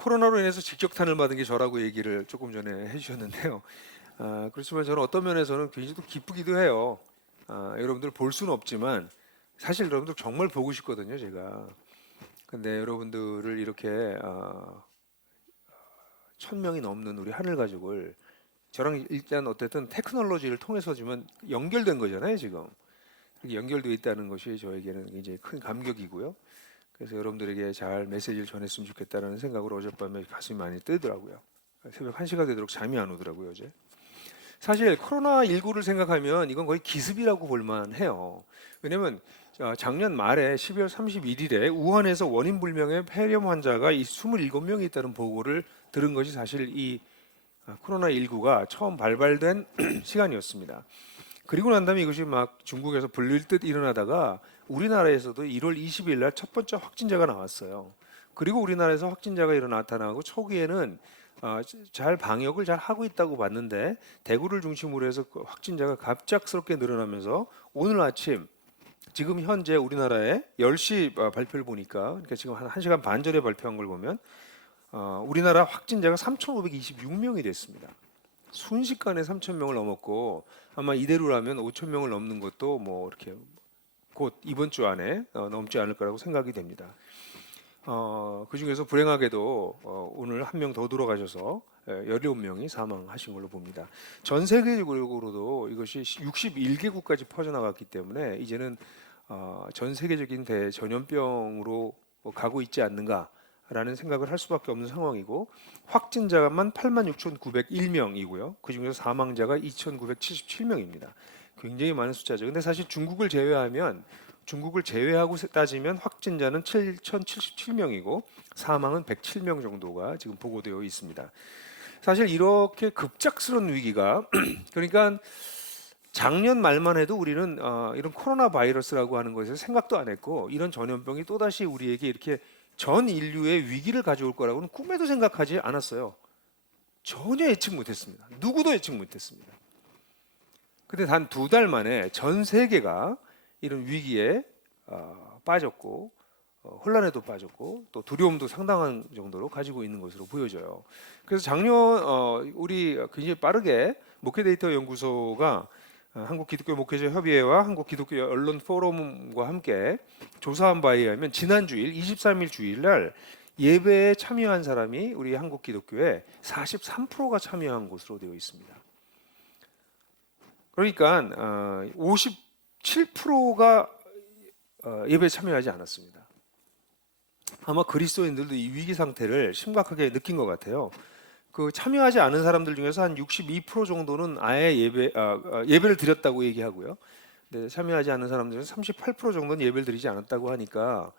코로나로 인해서 직격탄을 받은 게 저라고 얘기를 조금 전에 해주셨는데요. 그렇지만 저는 어떤 면에서는 굉장히 또 기쁘기도 해요. 여러분들 볼 수는 없지만 사실 여러분들 정말 보고 싶거든요, 제가. 근데 여러분들을 이렇게 1,000명이 넘는 우리 하늘 가족을 저랑 일단 어쨌든 테크놀로지를 통해서 지금 연결된 거잖아요, 지금. 이렇게 연결되어 있다는 것이 저에게는 굉장히 큰 감격이고요. 그래서 여러분들에게 잘 메시지를 전했으면 좋겠다는 생각으로 어젯밤에 가슴이 많이 뜨더라고요. 새벽 1시가 되도록 잠이 안 오더라고요, 어제. 사실 코로나19를 생각하면 이건 거의 기습이라고 볼만 해요. 왜냐면 작년 말에 12월 31일에 우한에서 원인 불명의 폐렴 환자가 27명이 있다는 보고를 들은 것이 사실 이 코로나19가 처음 발발된 시간이었습니다. 그리고 난 다음에 이것이 막 중국에서 불릴 듯 일어나다가 우리나라에서도 1월 20일 날 첫 번째 확진자가 나왔어요. 그리고 우리나라에서 확진자가 나타나고 초기에는 잘 방역을 잘 하고 있다고 봤는데 대구를 중심으로 해서 그 확진자가 갑작스럽게 늘어나면서 오늘 아침 지금 현재 우리나라에 10시 발표를 보니까 그러니까 지금 한 1시간 반 전에 발표한 걸 보면 우리나라 확진자가 3,526명이 됐습니다. 순식간에 3,000명을 넘었고 아마 이대로라면 5,000명을 넘는 것도 뭐 이렇게 곧 이번 주 안에 넘지 않을 거라고 생각이 됩니다. 그 중에서 불행하게도 오늘 한 명 더 돌아가셔서 17명이 사망하신 걸로 봅니다. 전 세계적으로도 이것이 61개국까지 퍼져나갔기 때문에 이제는 전 세계적인 대전염병으로 가고 있지 않는가라는 생각을 할 수밖에 없는 상황이고 확진자만 86,901명이고요. 그 중에서 사망자가 2,977명입니다. 굉장히 많은 숫자죠. 근데 사실 중국을 제외하고 따지면 확진자는 7,077명이고 사망은 107명 정도가 지금 보고되어 있습니다. 사실 이렇게 급작스러운 위기가 그러니까 작년 말만 해도 우리는 이런 코로나 바이러스라고 하는 것에 생각도 안 했고 이런 전염병이 또다시 우리에게 이렇게 전 인류의 위기를 가져올 거라고는 꿈에도 생각하지 않았어요. 전혀 예측 못했습니다. 누구도 예측 못했습니다. 근데 단 2달 만에 전 세계가 이런 위기에 빠졌고 혼란에도 빠졌고 또 두려움도 상당한 정도로 가지고 있는 것으로 보여져요. 그래서 작년 우리 굉장히 빠르게 목회데이터 연구소가 한국기독교 목회자 협의회와 한국기독교 언론 포럼과 함께 조사한 바에 의하면 지난 주일 23일 주일날 예배에 참여한 사람이 우리 한국기독교에 43%가 참여한 것으로 되어 있습니다. 그러니까 57%가 예배에 참여하지 않았습니다. 아마 그리스도인들도 이 위기 상태를 심각하게 느낀 것 같아요. 그 참여하지 않은 사람들 중에서 한 62% 정도는 아예 예배를 드렸다고 얘기하고요. 근데 참여하지 않은 사람들 중에서 38% 정도는 예배를 드리지 않았다고 하니까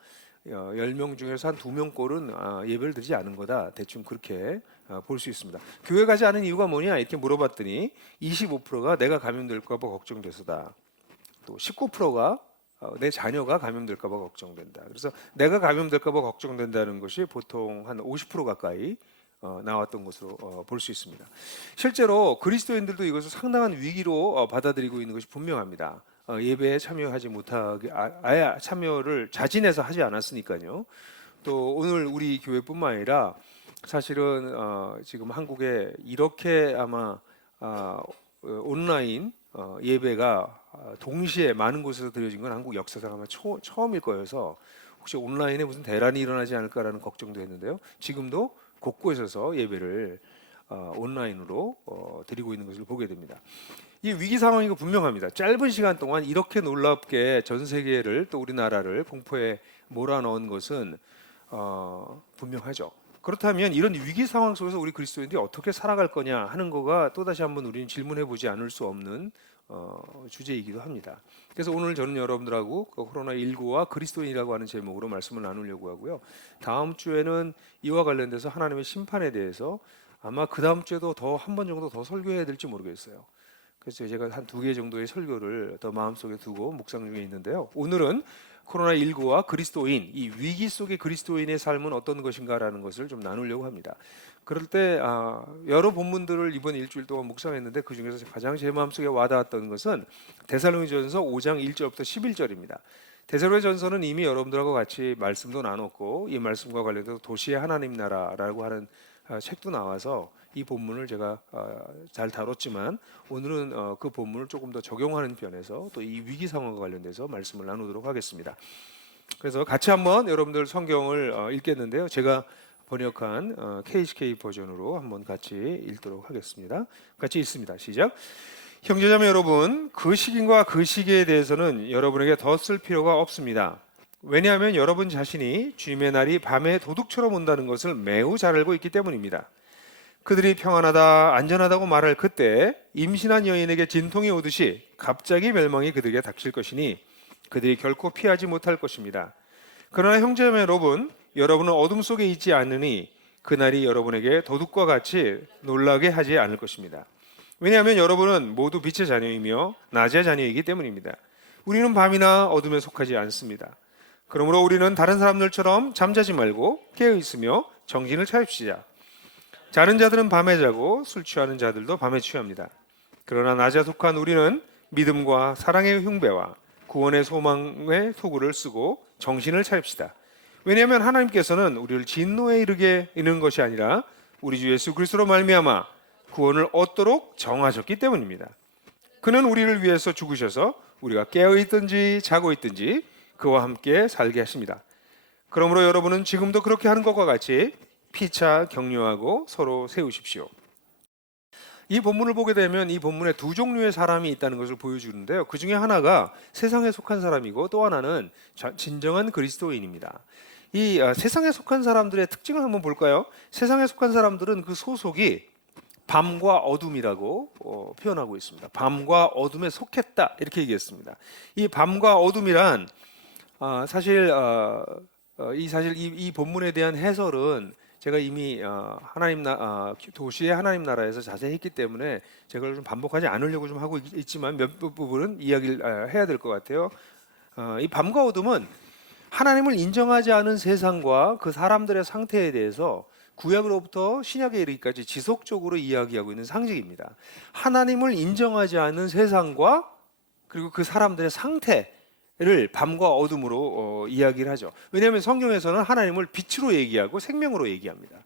10명 중에서 한 2명꼴은 예배를 드리지 않은 거다. 대충 그렇게 볼 수 있습니다. 교회 가지 않은 이유가 뭐냐 이렇게 물어봤더니 25%가 내가 감염될까 봐 걱정돼서다. 또 19%가 내 자녀가 감염될까 봐 걱정된다. 그래서 내가 감염될까 봐 걱정된다는 것이 보통 한 50% 가까이 나왔던 것으로 볼 수 있습니다. 실제로 그리스도인들도 이것을 상당한 위기로 받아들이고 있는 것이 분명합니다. 예배에 참여하지 못하게 아예 참여를 자진해서 하지 않았으니까요. 또 오늘 우리 교회뿐만 아니라 사실은 지금 한국에 이렇게 아마 온라인 예배가 동시에 많은 곳에서 드려진 건 한국 역사상 아마 처음일 거여서 혹시 온라인에 무슨 대란이 일어나지 않을까라는 걱정도 했는데요. 지금도 곳곳에서 예배를 온라인으로 드리고 있는 것을 보게 됩니다. 이 위기 상황이고 분명합니다. 짧은 시간 동안 이렇게 놀랍게 전 세계를 또 우리나라를 공포에 몰아넣은 것은 분명하죠. 그렇다면 이런 위기 상황 속에서 우리 그리스도인들이 어떻게 살아갈 거냐 하는 거가 또다시 한번 우리는 질문해 보지 않을 수 없는 주제이기도 합니다. 그래서 오늘 저는 여러분들하고 코로나19와 그리스도인이라고 하는 제목으로 말씀을 나누려고 하고요. 다음 주에는 이와 관련돼서 하나님의 심판에 대해서 아마 그 다음 주에도 더 한 번 정도 더 설교해야 될지 모르겠어요. 그래서 제가 한 2개 정도의 설교를 더 마음속에 두고 묵상 중에 있는데요. 오늘은 코로나19와 그리스도인, 이 위기 속의 그리스도인의 삶은 어떤 것인가라는 것을 좀 나누려고 합니다. 그럴 때 여러 본문들을 이번 일주일 동안 묵상했는데 그 중에서 가장 제 마음속에 와닿았던 것은 데살로니전서 5장 1절부터 11절입니다. 데살로니가전서는 이미 여러분들하고 같이 말씀도 나눴고 이 말씀과 관련해서 도시의 하나님 나라라고 하는 책도 나와서 이 본문을 제가 잘 다뤘지만 오늘은 그 본문을 조금 더 적용하는 편에서 또 이 위기 상황과 관련돼서 말씀을 나누도록 하겠습니다. 그래서 같이 한번 여러분들 성경을 읽겠는데요. 제가 번역한 KHK 버전으로 한번 같이 읽도록 하겠습니다. 같이 읽습니다. 시작. 형제자매 여러분, 그 시기와 그 시기에 대해서는 여러분에게 더 쓸 필요가 없습니다. 왜냐하면 여러분 자신이 주님의 날이 밤에 도둑처럼 온다는 것을 매우 잘 알고 있기 때문입니다. 그들이 평안하다, 안전하다고 말할 그때 임신한 여인에게 진통이 오듯이 갑자기 멸망이 그들에게 닥칠 것이니 그들이 결코 피하지 못할 것입니다. 그러나 형제자매 여러분, 여러분은 어둠 속에 있지 않으니 그날이 여러분에게 도둑과 같이 놀라게 하지 않을 것입니다. 왜냐하면 여러분은 모두 빛의 자녀이며 낮의 자녀이기 때문입니다. 우리는 밤이나 어둠에 속하지 않습니다. 그러므로 우리는 다른 사람들처럼 잠자지 말고 깨어 있으며 정신을 차립시다. 자는 자들은 밤에 자고 술 취하는 자들도 밤에 취합니다. 그러나 낮에 속한 우리는 믿음과 사랑의 흉배와 구원의 소망의 토구를 쓰고 정신을 차립시다. 왜냐하면 하나님께서는 우리를 진노에 이르게 이르는 것이 아니라 우리 주 예수 그리스도로 말미암아 구원을 얻도록 정하셨기 때문입니다. 그는 우리를 위해서 죽으셔서 우리가 깨어 있든지 자고 있든지 그와 함께 살게 하십니다. 그러므로 여러분은 지금도 그렇게 하는 것과 같이 피차 격려하고 서로 세우십시오. 이 본문을 보게 되면 이 본문에 두 종류의 사람이 있다는 것을 보여주는데요. 그 중에 하나가 세상에 속한 사람이고 또 하나는 진정한 그리스도인입니다. 이 세상에 속한 사람들의 특징을 한번 볼까요? 세상에 속한 사람들은 그 소속이 밤과 어둠이라고 표현하고 있습니다. 밤과 어둠에 속했다 이렇게 얘기했습니다. 이 밤과 어둠이란 사실 이 본문에 대한 해설은 제가 이미 도시의 하나님 나라에서 자세히 했기 때문에 제가 좀 반복하지 않으려고 좀 하고 있지만 몇 부분은 이야기를 해야 될 것 같아요. 이 밤과 어둠은 하나님을 인정하지 않은 세상과 그 사람들의 상태에 대해서 구약으로부터 신약에 이르기까지 지속적으로 이야기하고 있는 상징입니다. 하나님을 인정하지 않는 세상과 그리고 그 사람들의 상태를 밤과 어둠으로 이야기를 하죠. 왜냐하면 성경에서는 하나님을 빛으로 얘기하고 생명으로 얘기합니다.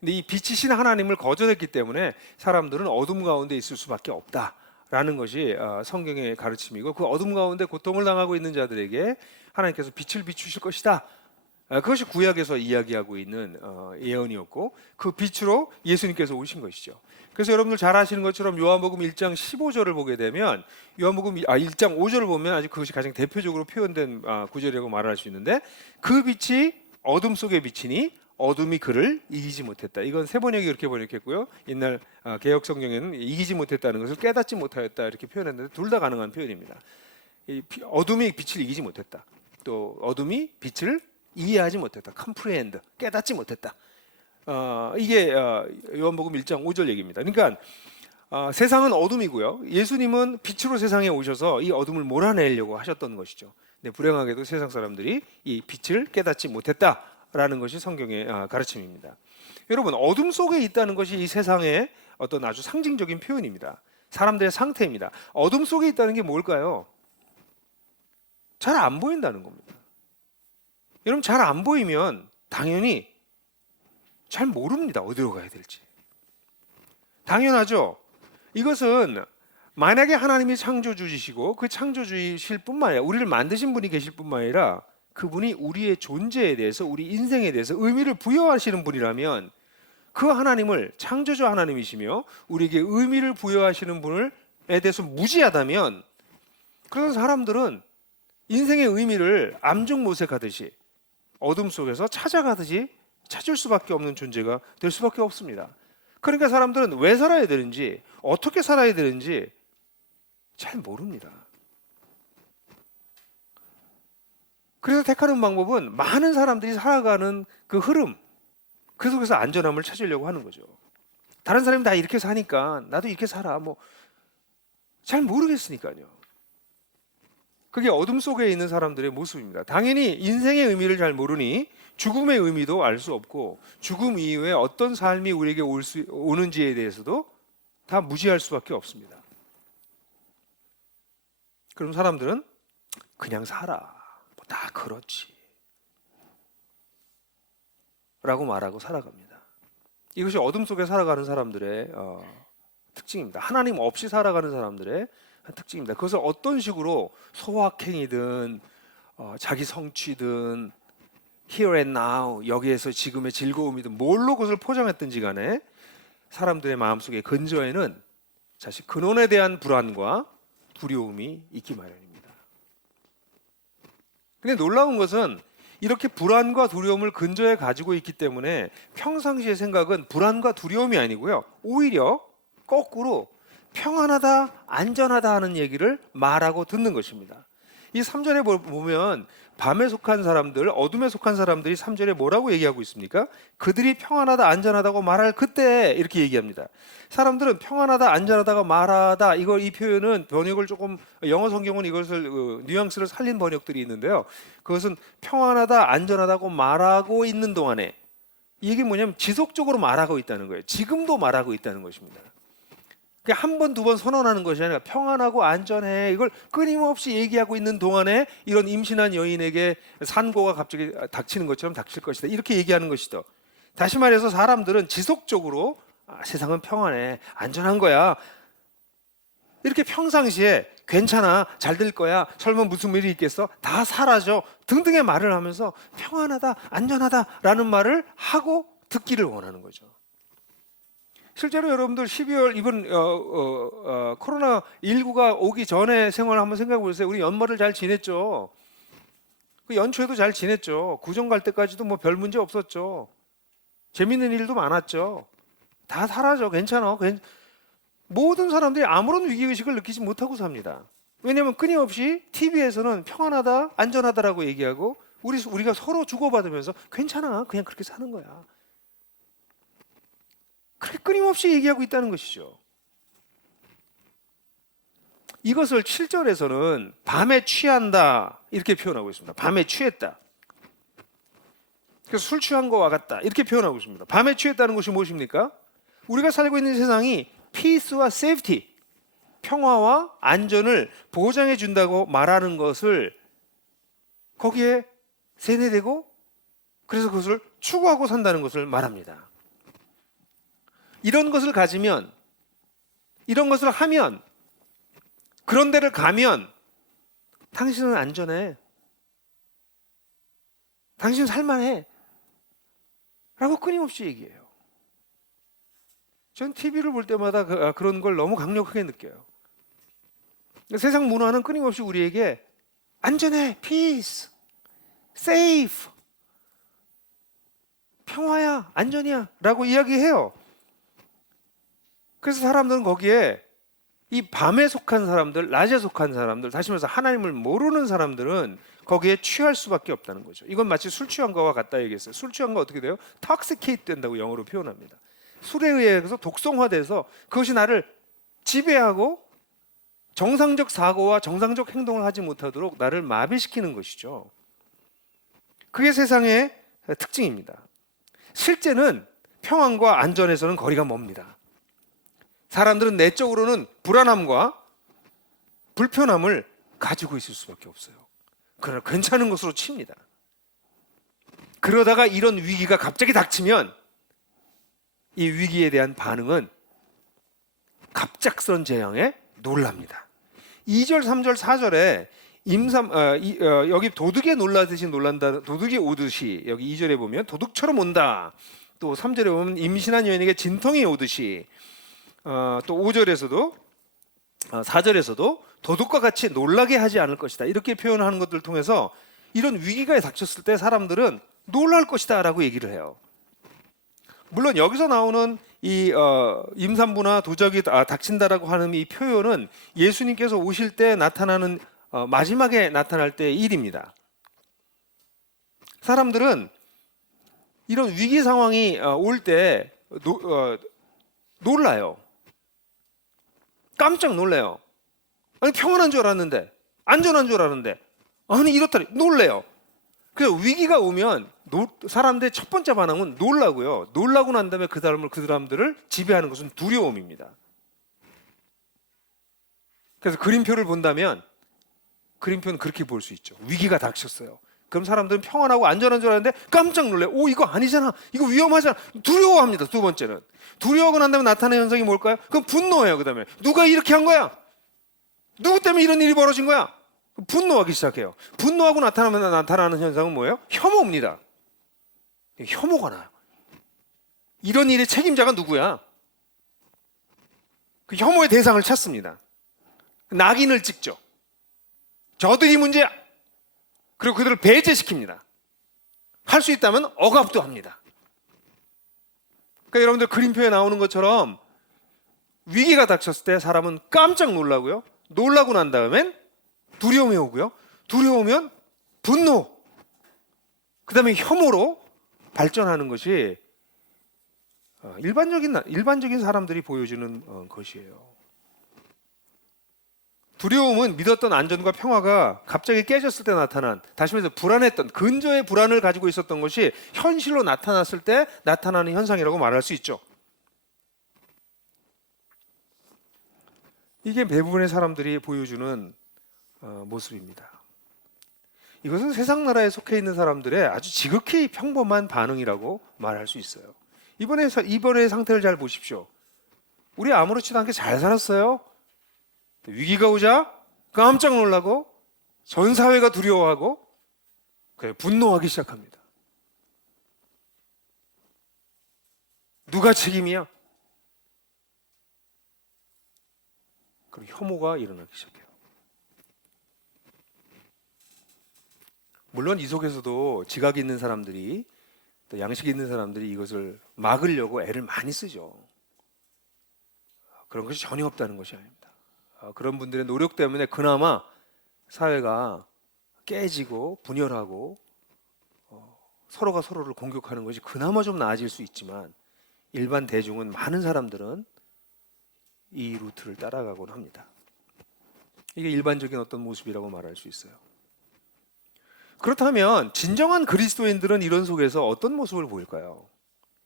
근데 이 빛이신 하나님을 거절했기 때문에 사람들은 어둠 가운데 있을 수밖에 없다라는 것이 성경의 가르침이고, 그 어둠 가운데 고통을 당하고 있는 자들에게 하나님께서 빛을 비추실 것이다. 그것이 구약에서 이야기하고 있는 예언이었고, 그 빛으로 예수님께서 오신 것이죠. 그래서 여러분들 잘 아시는 것처럼 요한복음 1장 15절을 보게 되면, 요한복음 1장 5절을 보면 아주 그것이 가장 대표적으로 표현된 구절이라고 말할 수 있는데, 그 빛이 어둠 속에 비치니 어둠이 그를 이기지 못했다. 이건 세 번역이 그렇게 번역했고요. 옛날 개역 성경에는 이기지 못했다는 것을 깨닫지 못하였다 이렇게 표현했는데, 둘 다 가능한 표현입니다. 어둠이 빛을 이기지 못했다. 또 어둠이 빛을 이해하지 못했다. comprehend, 깨닫지 못했다. 이게 요한복음 1장 5절 얘기입니다. 그러니까 세상은 어둠이고요. 예수님은 빛으로 세상에 오셔서 이 어둠을 몰아내려고 하셨던 것이죠. 근데 불행하게도 세상 사람들이 이 빛을 깨닫지 못했다라는 것이 성경의 가르침입니다. 여러분, 어둠 속에 있다는 것이 이 세상의 어떤 아주 상징적인 표현입니다. 사람들의 상태입니다. 어둠 속에 있다는 게 뭘까요? 잘 안 보인다는 겁니다. 여러분, 잘 안 보이면 당연히 잘 모릅니다. 어디로 가야 될지. 당연하죠. 이것은 만약에 하나님이 창조주이시고 그 창조주이실 뿐만 아니라 우리를 만드신 분이 계실 뿐만 아니라 그분이 우리의 존재에 대해서, 우리 인생에 대해서 의미를 부여하시는 분이라면, 그 하나님을, 창조주 하나님이시며 우리에게 의미를 부여하시는 분에 대해서 무지하다면, 그런 사람들은 인생의 의미를 암중모색하듯이 어둠 속에서 찾아가듯이 찾을 수밖에 없는 존재가 될 수밖에 없습니다. 그러니까 사람들은 왜 살아야 되는지, 어떻게 살아야 되는지 잘 모릅니다. 그래서 택하는 방법은 많은 사람들이 살아가는 그 흐름, 그 속에서 안전함을 찾으려고 하는 거죠. 다른 사람이 다 이렇게 사니까 나도 이렇게 살아. 잘 모르겠으니까요. 그게 어둠 속에 있는 사람들의 모습입니다. 당연히 인생의 의미를 잘 모르니 죽음의 의미도 알 수 없고, 죽음 이후에 어떤 삶이 우리에게 오는지에 대해서도 다 무지할 수밖에 없습니다. 그럼 사람들은 그냥 살아. 다 그렇지 라고 말하고 살아갑니다. 이것이 어둠 속에 살아가는 사람들의 특징입니다. 하나님 없이 살아가는 사람들의 특징입니다. 그것을 어떤 식으로 소확행이든 자기 성취든 here and now, 여기에서 지금의 즐거움이든 뭘로 그것을 포장했든지 간에 사람들의 마음속에 근저에는 사실 근원에 대한 불안과 두려움이 있기 마련입니다. 근데 놀라운 것은 이렇게 불안과 두려움을 근저에 가지고 있기 때문에 평상시의 생각은 불안과 두려움이 아니고요, 오히려 거꾸로 평안하다, 안전하다 하는 얘기를 말하고 듣는 것입니다. 이 3절에 보면 밤에 속한 사람들, 어둠에 속한 사람들이 3절에 뭐라고 얘기하고 있습니까? 그들이 평안하다, 안전하다고 말할 그때 이렇게 얘기합니다. 사람들은 평안하다, 안전하다고 말하다, 이 표현은 번역을 조금, 영어 성경은 이것을 뉘앙스를 살린 번역들이 있는데요. 그것은 평안하다, 안전하다고 말하고 있는 동안에, 이게 뭐냐면 지속적으로 말하고 있다는 거예요. 지금도 말하고 있다는 것입니다. 한 번, 두 번 선언하는 것이 아니라 평안하고 안전해, 이걸 끊임없이 얘기하고 있는 동안에 이런 임신한 여인에게 산고가 갑자기 닥치는 것처럼 닥칠 것이다, 이렇게 얘기하는 것이다. 다시 말해서 사람들은 지속적으로 세상은 평안해, 안전한 거야, 이렇게 평상시에 괜찮아, 잘 될 거야, 설마 무슨 일이 있겠어, 다 사라져 등등의 말을 하면서 평안하다, 안전하다라는 말을 하고 듣기를 원하는 거죠. 실제로 여러분들 12월 이번 코로나19가 오기 전에 생활을 한번 생각해 보세요. 우리 연말을 잘 지냈죠. 그 연초에도 잘 지냈죠. 구정 갈 때까지도 뭐 별 문제 없었죠. 재밌는 일도 많았죠. 다 사라져, 괜찮아. 모든 사람들이 아무런 위기의식을 느끼지 못하고 삽니다. 왜냐하면 끊임없이 TV에서는 평안하다, 안전하다라고 얘기하고 우리가 서로 주고받으면서 괜찮아, 그냥 그렇게 사는 거야, 그렇게 끊임없이 얘기하고 있다는 것이죠. 이것을 7절에서는 밤에 취한다 이렇게 표현하고 있습니다. 밤에 취했다. 그래서 술 취한 것과 같다 이렇게 표현하고 있습니다. 밤에 취했다는 것이 무엇입니까? 우리가 살고 있는 세상이 피스와 세이프티, 평화와 안전을 보장해 준다고 말하는 것을 거기에 세뇌되고, 그래서 그것을 추구하고 산다는 것을 말합니다. 이런 것을 가지면, 이런 것을 하면, 그런 데를 가면 당신은 안전해, 당신 살만해 라고 끊임없이 얘기해요. 전 TV를 볼 때마다 그런 걸 너무 강력하게 느껴요. 세상 문화는 끊임없이 우리에게 안전해, peace, safe, 평화야, 안전이야 라고 이야기해요. 그래서 사람들은 거기에 이 밤에 속한 사람들, 낮에 속한 사람들, 다시 말해서 하나님을 모르는 사람들은 거기에 취할 수밖에 없다는 거죠. 이건 마치 술 취한 거와 같다 얘기했어요. 술 취한 거 어떻게 돼요? toxicate 된다고 영어로 표현합니다. 술에 의해서 독성화돼서 그것이 나를 지배하고 정상적 사고와 정상적 행동을 하지 못하도록 나를 마비시키는 것이죠. 그게 세상의 특징입니다. 실제는 평안과 안전에서는 거리가 멉니다. 사람들은 내적으로는 불안함과 불편함을 가지고 있을 수밖에 없어요. 그러나 괜찮은 것으로 칩니다. 그러다가 이런 위기가 갑자기 닥치면 이 위기에 대한 반응은 갑작스런 재앙에 놀랍니다. 2절, 3절, 4절에 여기 도둑에 놀라듯이 놀란다, 도둑이 오듯이, 여기 2절에 보면 도둑처럼 온다, 또 3절에 보면 임신한 여인에게 진통이 오듯이, 또 5절에서도 4절에서도 도둑과 같이 놀라게 하지 않을 것이다 이렇게 표현하는 것들을 통해서 이런 위기가 닥쳤을 때 사람들은 놀랄 것이다 라고 얘기를 해요. 물론 여기서 나오는 이 임산부나 도적이 닥친다라고 하는 이 표현은 예수님께서 오실 때 나타나는 마지막에 나타날 때의 일입니다. 사람들은 이런 위기 상황이 올 때 놀라요. 깜짝 놀래요. 아니 평안한 줄 알았는데, 안전한 줄 알았는데, 아니 이렇다니 놀래요. 그래서 위기가 오면 사람들의 첫 번째 반응은 놀라고요. 놀라고 난 다음에 그 사람들을 지배하는 것은 두려움입니다. 그래서 그림표를 본다면 그림표는 그렇게 볼 수 있죠. 위기가 닥쳤어요. 그럼 사람들은 평안하고 안전한 줄 알았는데 깜짝 놀래. 오, 이거 아니잖아. 이거 위험하잖아. 두려워합니다. 두 번째는. 두려워하고 난 다음에 나타나는 현상이 뭘까요? 그건 분노예요. 그 다음에 누가 이렇게 한 거야? 누구 때문에 이런 일이 벌어진 거야? 분노하기 시작해요. 분노하고 나타나는 현상은 뭐예요? 혐오입니다. 혐오가 나요. 이런 일의 책임자가 누구야? 그 혐오의 대상을 찾습니다. 낙인을 찍죠. 저들이 문제야. 그리고 그들을 배제시킵니다. 할 수 있다면 억압도 합니다. 그러니까 여러분들 그림표에 나오는 것처럼 위기가 닥쳤을 때 사람은 깜짝 놀라고요. 놀라고 난 다음엔 두려움이 오고요. 두려우면 분노, 그 다음에 혐오로 발전하는 것이 일반적인 사람들이 보여주는 것이에요. 두려움은 믿었던 안전과 평화가 갑자기 깨졌을 때 나타난, 다시 말해서 불안했던, 근저의 불안을 가지고 있었던 것이 현실로 나타났을 때 나타나는 현상이라고 말할 수 있죠. 이게 대부분의 사람들이 보여주는 모습입니다. 이것은 세상 나라에 속해 있는 사람들의 아주 지극히 평범한 반응이라고 말할 수 있어요. 이번의 상태를 잘 보십시오. 우리 아무렇지도 않게 잘 살았어요. 위기가 오자 깜짝 놀라고 전 사회가 두려워하고 분노하기 시작합니다. 누가 책임이야? 그럼 혐오가 일어나기 시작해요. 물론 이 속에서도 지각이 있는 사람들이, 또 양식이 있는 사람들이 이것을 막으려고 애를 많이 쓰죠. 그런 것이 전혀 없다는 것이 아닙니다. 그런 분들의 노력 때문에 그나마 사회가 깨지고 분열하고 서로가 서로를 공격하는 것이 그나마 좀 나아질 수 있지만, 일반 대중은, 많은 사람들은 이 루트를 따라가곤 합니다. 이게 일반적인 어떤 모습이라고 말할 수 있어요. 그렇다면 진정한 그리스도인들은 이런 속에서 어떤 모습을 보일까요?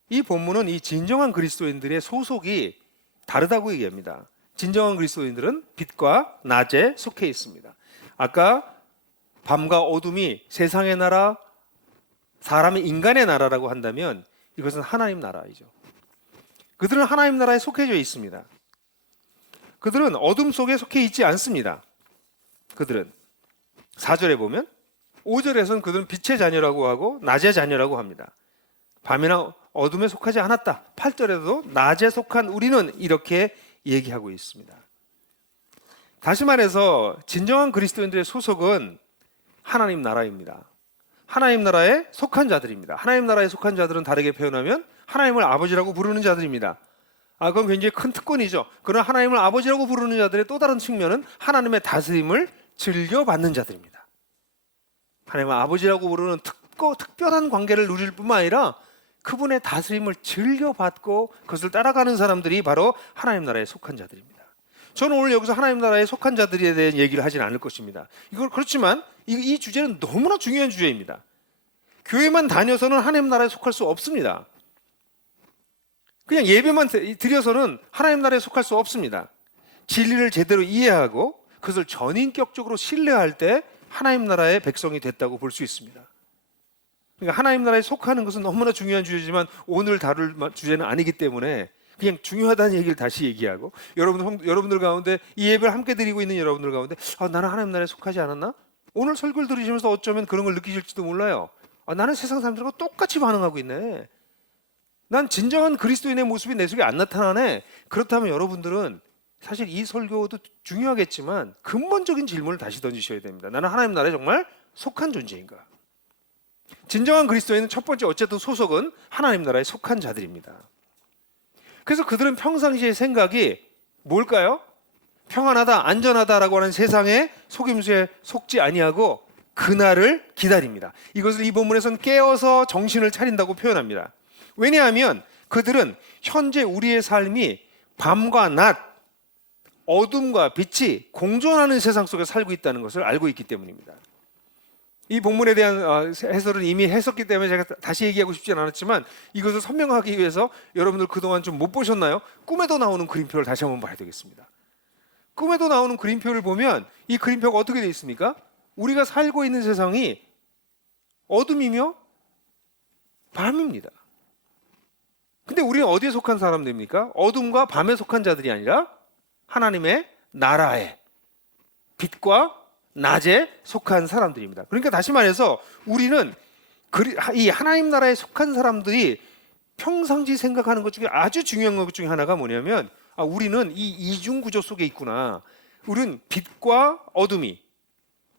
이 본문은 이 진정한 그리스도인들의 소속이 다르다고 얘기합니다. 진정한 그리스도인들은 빛과 낮에 속해 있습니다. 아까 밤과 어둠이 세상의 나라, 사람의 인간의 나라라고 한다면 이것은 하나님 나라이죠. 그들은 하나님 나라에 속해져 있습니다. 그들은 어둠 속에 속해 있지 않습니다. 그들은 4절에 보면, 5절에서는 그들은 빛의 자녀라고 하고 낮의 자녀라고 합니다. 밤이나 어둠에 속하지 않았다. 8절에도 낮에 속한 우리는 이렇게 얘기하고 있습니다. 다시 말해서 진정한 그리스도인들의 소속은 하나님 나라입니다. 하나님 나라에 속한 자들입니다. 하나님 나라에 속한 자들은 다르게 표현하면 하나님을 아버지라고 부르는 자들입니다. 그건 굉장히 큰 특권이죠. 그러나 하나님을 아버지라고 부르는 자들의 또 다른 측면은 하나님의 다스림을 즐겨받는 자들입니다. 하나님을 아버지라고 부르는 특별한 관계를 누릴 뿐만 아니라 그분의 다스림을 즐겨받고 그것을 따라가는 사람들이 바로 하나님 나라에 속한 자들입니다. 저는 오늘 여기서 하나님 나라에 속한 자들에 대한 얘기를 하진 않을 것입니다. 그렇지만 이 주제는 너무나 중요한 주제입니다. 교회만 다녀서는 하나님 나라에 속할 수 없습니다. 그냥 예배만 드려서는 하나님 나라에 속할 수 없습니다. 진리를 제대로 이해하고 그것을 전인격적으로 신뢰할 때 하나님 나라의 백성이 됐다고 볼 수 있습니다. 그러니까 하나님 나라에 속하는 것은 너무나 중요한 주제지만 오늘 다룰 주제는 아니기 때문에 그냥 중요하다는 얘기를 다시 얘기하고, 여러분들 가운데 이 예배를 함께 드리고 있는 여러분들 가운데 나는 하나님 나라에 속하지 않았나? 오늘 설교를 들으시면서 어쩌면 그런 걸 느끼실지도 몰라요. 나는 세상 사람들과 똑같이 반응하고 있네. 난 진정한 그리스도인의 모습이 내 속에 안 나타나네. 그렇다면 여러분들은 사실 이 설교도 중요하겠지만 근본적인 질문을 다시 던지셔야 됩니다. 나는 하나님 나라에 정말 속한 존재인가? 진정한 그리스도인은 첫 번째, 어쨌든 소속은 하나님 나라에 속한 자들입니다. 그래서 그들은 평상시의 생각이 뭘까요? 평안하다, 안전하다라고 하는 세상의 속임수에 속지 아니하고 그날을 기다립니다. 이것을 이 본문에서는 깨어서 정신을 차린다고 표현합니다. 왜냐하면 그들은 현재 우리의 삶이 밤과 낮, 어둠과 빛이 공존하는 세상 속에 살고 있다는 것을 알고 있기 때문입니다. 이 본문에 대한 해설은 이미 했었기 때문에 제가 다시 얘기하고 싶지는 않았지만, 이것을 선명하기 위해서 여러분들 그동안 좀 못 보셨나요? 꿈에도 나오는 그림표를 다시 한번 봐야 되겠습니다. 꿈에도 나오는 그림표를 보면 이 그림표가 어떻게 되어 있습니까? 우리가 살고 있는 세상이 어둠이며 밤입니다. 근데 우리는 어디에 속한 사람들입니까? 어둠과 밤에 속한 자들이 아니라 하나님의 나라에, 빛과 낮에 속한 사람들입니다. 그러니까 다시 말해서 우리는 이 하나님 나라에 속한 사람들이 평상시 생각하는 것 중에 아주 중요한 것 중에 하나가 뭐냐면, 우리는 이 이중 구조 속에 있구나. 우리는 빛과 어둠이,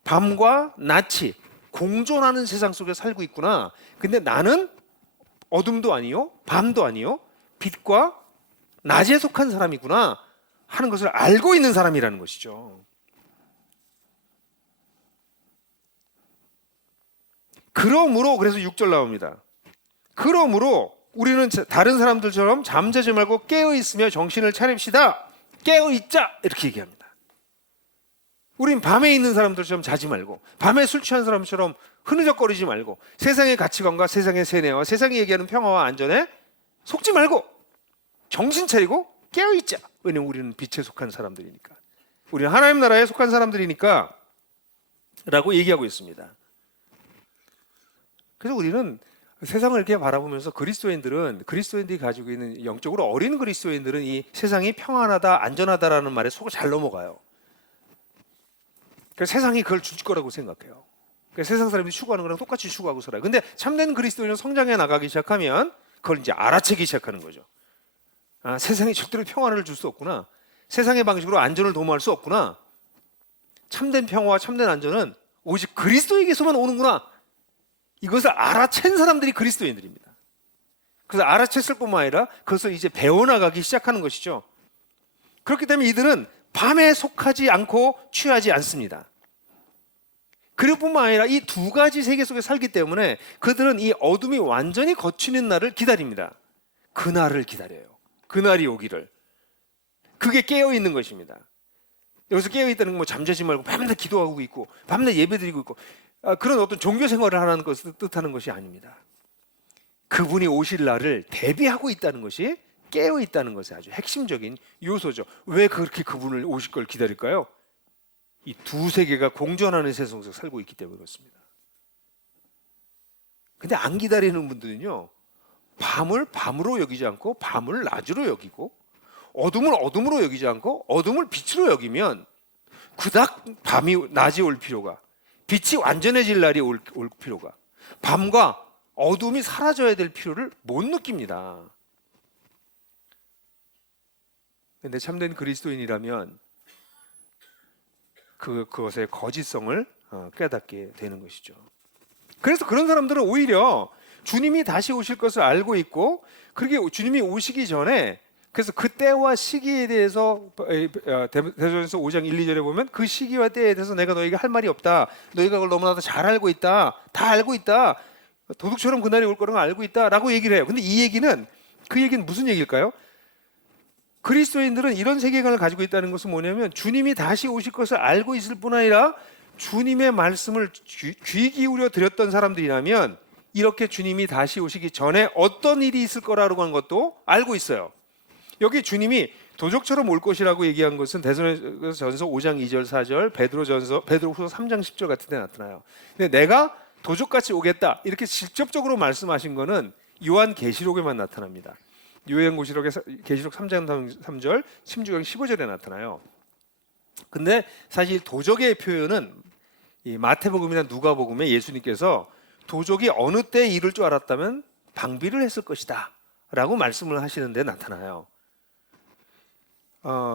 밤과 낮이 공존하는 세상 속에 살고 있구나. 근데 나는 어둠도 아니요, 밤도 아니요, 빛과 낮에 속한 사람이구나 하는 것을 알고 있는 사람이라는 것이죠. 그러므로, 그래서 6절 나옵니다. 그러므로 우리는 다른 사람들처럼 잠자지 말고 깨어 있으며 정신을 차립시다. 깨어 있자, 이렇게 얘기합니다. 우린 밤에 있는 사람들처럼 자지 말고, 밤에 술 취한 사람처럼 흐느적거리지 말고, 세상의 가치관과 세상의 세뇌와 세상이 얘기하는 평화와 안전에 속지 말고 정신 차리고 깨어 있자. 왜냐면 우리는 빛에 속한 사람들이니까, 우리는 하나님 나라에 속한 사람들이니까 라고 얘기하고 있습니다. 그래서 우리는 세상을 이렇게 바라보면서 그리스도인들이 가지고 있는, 영적으로 어린 그리스도인들은 이 세상이 평안하다, 안전하다라는 말에 속을 잘 넘어가요. 그래서 세상이 그걸 줄 거라고 생각해요. 그래서 세상 사람들이 추구하는 거랑 똑같이 추구하고 살아요. 근데 참된 그리스도인은 성장해 나가기 시작하면 그걸 이제 알아채기 시작하는 거죠. 세상이 절대로 평안을 줄 수 없구나. 세상의 방식으로 안전을 도모할 수 없구나. 참된 평화와 참된 안전은 오직 그리스도에게서만 오는구나. 이것을 알아챈 사람들이 그리스도인들입니다. 그래서 알아챘을 뿐만 아니라 그것을 이제 배워나가기 시작하는 것이죠. 그렇기 때문에 이들은 밤에 속하지 않고 취하지 않습니다. 그럴 뿐만 아니라 이 두 가지 세계 속에 살기 때문에 그들은 이 어둠이 완전히 거치는 날을 기다립니다. 그날을 기다려요. 그날이 오기를. 그게 깨어있는 것입니다. 여기서 깨어있다는 건 뭐 잠자지 말고 밤낮 기도하고 있고 밤낮 예배드리고 있고 그런 어떤 종교 생활을 하는 것을 뜻하는 것이 아닙니다. 그분이 오실 날을 대비하고 있다는 것이, 깨어있다는 것이 아주 핵심적인 요소죠. 왜 그렇게 그분을 오실 걸 기다릴까요? 이 두 세계가 공존하는 세상 속에 살고 있기 때문에 그렇습니다. 근데 안 기다리는 분들은요, 밤을 밤으로 여기지 않고 밤을 낮으로 여기고, 어둠을 어둠으로 여기지 않고 어둠을 빛으로 여기면 그닥 낮이 올 필요가, 빛이 완전해질 날이 올 필요가, 밤과 어둠이 사라져야 될 필요를 못 느낍니다. 근데 참된 그리스도인이라면 그것의 거짓성을 깨닫게 되는 것이죠. 그래서 그런 사람들은 오히려 주님이 다시 오실 것을 알고 있고, 그렇게 주님이 오시기 전에, 그래서 그 때와 시기에 대해서 데살로니가서 5장 1, 2절에 보면 그 시기와 때에 대해서 내가 너에게 할 말이 없다. 너희가 그걸 너무나도 잘 알고 있다. 다 알고 있다. 도둑처럼 그날이 올 거라는 걸 알고 있다. 라고 얘기를 해요. 근데 그 얘기는 무슨 얘기일까요? 그리스도인들은 이런 세계관을 가지고 있다는 것은 뭐냐면, 주님이 다시 오실 것을 알고 있을 뿐 아니라 주님의 말씀을 귀 기울여 드렸던 사람들이라면 이렇게 주님이 다시 오시기 전에 어떤 일이 있을 거라고 하는 것도 알고 있어요. 여기 주님이 도적처럼 올 것이라고 얘기한 것은 데살로니가전서 5장 2절 4절, 베드로후서 3장 10절 같은 데 나타나요. 근데 내가 도적같이 오겠다 이렇게 직접적으로 말씀하신 것은 요한계시록에만 나타납니다. 요한계시록 3장 3절, 심주경 15절에 나타나요. 근데 사실 도적의 표현은 이 마태복음이나 누가복음에 예수님께서 도적이 어느 때에 이룰 줄 알았다면 방비를 했을 것이다 라고 말씀을 하시는 데 나타나요.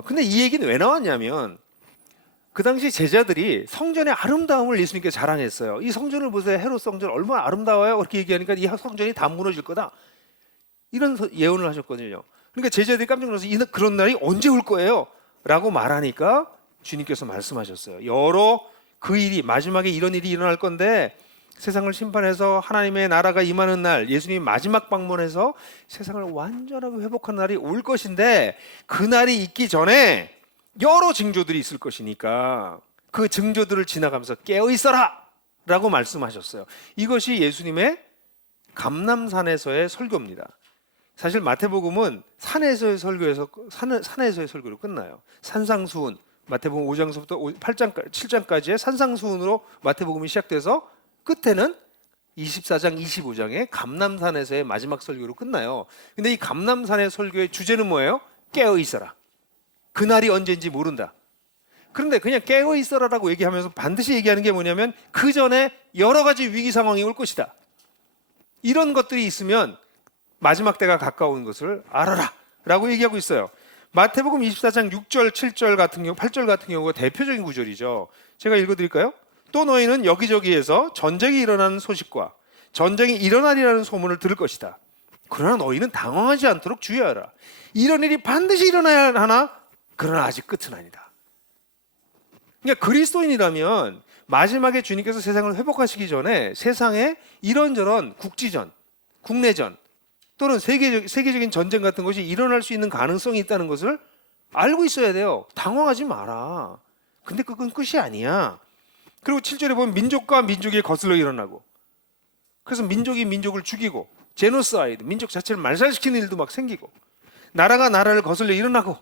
근데 이 얘기는 왜 나왔냐면, 그 당시 제자들이 성전의 아름다움을 예수님께 자랑했어요. 이 성전을 보세요. 헤롯 성전 얼마나 아름다워요. 그렇게 얘기하니까 이 성전이 다 무너질 거다, 이런 예언을 하셨거든요. 그러니까 제자들이 깜짝 놀라서 그런 날이 언제 올 거예요? 라고 말하니까 주님께서 말씀하셨어요. 그 일이, 마지막에 이런 일이 일어날 건데, 세상을 심판해서 하나님의 나라가 임하는 날, 예수님이 마지막 방문해서 세상을 완전하게 회복한 날이 올 것인데, 그 날이 있기 전에 여러 징조들이 있을 것이니까 그 징조들을 지나가면서 깨어 있어라 라고 말씀하셨어요. 이것이 예수님의 감람산에서의 설교입니다. 사실 마태복음은 산에서의 설교로 끝나요. 산상수훈, 마태복음 5장서부터 8장, 7장까지의 산상수훈으로 마태복음이 시작돼서 끝에는 24장, 25장의 감람산에서의 마지막 설교로 끝나요. 근데 이 감람산의 설교의 주제는 뭐예요? 깨어 있어라. 그날이 언제인지 모른다. 그런데 그냥 깨어 있어라라고 얘기하면서 반드시 얘기하는 게 뭐냐면 그 전에 여러 가지 위기 상황이 올 것이다. 이런 것들이 있으면 마지막 때가 가까운 것을 알아라 라고 얘기하고 있어요. 마태복음 24장 6절, 7절 같은 경우, 8절 같은 경우가 대표적인 구절이죠. 제가 읽어드릴까요? 또 너희는 여기저기에서 전쟁이 일어나는 소식과 전쟁이 일어나리라는 소문을 들을 것이다. 그러나 너희는 당황하지 않도록 주의하라. 이런 일이 반드시 일어나야 하나? 그러나 아직 끝은 아니다. 그러니까 그리스도인이라면 마지막에 주님께서 세상을 회복하시기 전에 세상에 이런저런 국지전, 국내전 또는 세계적인 전쟁 같은 것이 일어날 수 있는 가능성이 있다는 것을 알고 있어야 돼요. 당황하지 마라. 근데 그건 끝이 아니야. 그리고 7절에 보면 민족과 민족이 거슬러 일어나고 그래서 민족이 민족을 죽이고 제노사이드, 민족 자체를 말살시키는 일도 막 생기고 나라가 나라를 거슬러 일어나고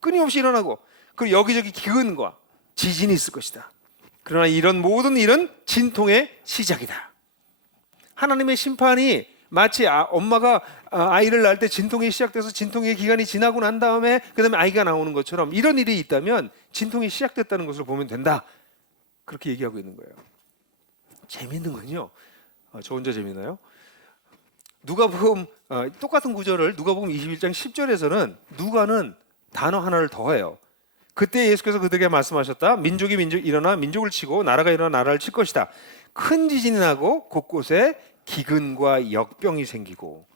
끊임없이 일어나고 그리고 여기저기 기근과 지진이 있을 것이다. 그러나 이런 모든 일은 진통의 시작이다. 하나님의 심판이 마치 엄마가 아이를 낳을 때 진통이 시작돼서 진통의 기간이 지나고 난 다음에 그 다음에 아이가 나오는 것처럼 이런 일이 있다면 진통이 시작됐다는 것을 보면 된다. 그렇게 얘기하고 있는 거예요. 재미있는 건요. 저 혼자 재미나요? 누가복음 똑같은 구절을 누가복음 21장 10절에서는 누가는 단어 하나를 더해요. 그때 예수께서 그들에게 말씀하셨다. 민족이 일어나 민족을 치고 나라가 일어나 나라를 칠 것이다. 큰 지진이 나고 곳곳에 기근과 역병이 생기고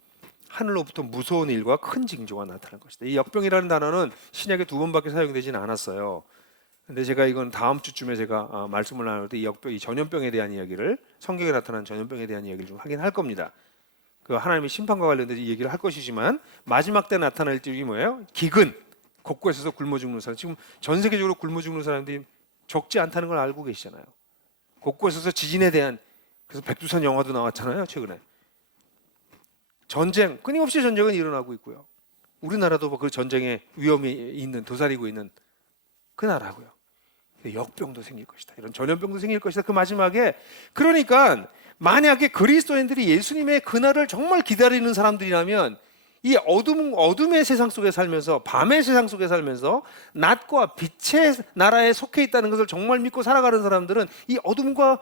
하늘로부터 무서운 일과 큰 징조가 나타날 것이다. 이 역병이라는 단어는 신약에 2번밖에 사용되지는 않았어요. 근데 제가 이건 다음 주쯤에 제가 말씀을 나눌 때 이 역병, 이 전염병에 대한 이야기를 성경에 나타난 전염병에 대한 이야기를 좀 하긴 할 겁니다. 그 하나님의 심판과 관련된 얘기를 할 것이지만 마지막 때 나타날 일이 뭐예요? 기근, 곳곳에서 굶어 죽는 사람. 지금 전 세계적으로 굶어 죽는 사람들이 적지 않다는 걸 알고 계시잖아요. 곳곳에서 지진에 대한 그래서 백두산 영화도 나왔잖아요, 최근에. 전쟁, 끊임없이 전쟁은 일어나고 있고요. 우리나라도 그 전쟁에 위험이 있는 도사리고 있는 그 나라고요. 역병도 생길 것이다. 이런 전염병도 생길 것이다. 그 마지막에 그러니까 만약에 그리스도인들이 예수님의 그날을 정말 기다리는 사람들이라면 이 어둠의 세상 속에 살면서 밤의 세상 속에 살면서 낮과 빛의 나라에 속해 있다는 것을 정말 믿고 살아가는 사람들은 이 어둠과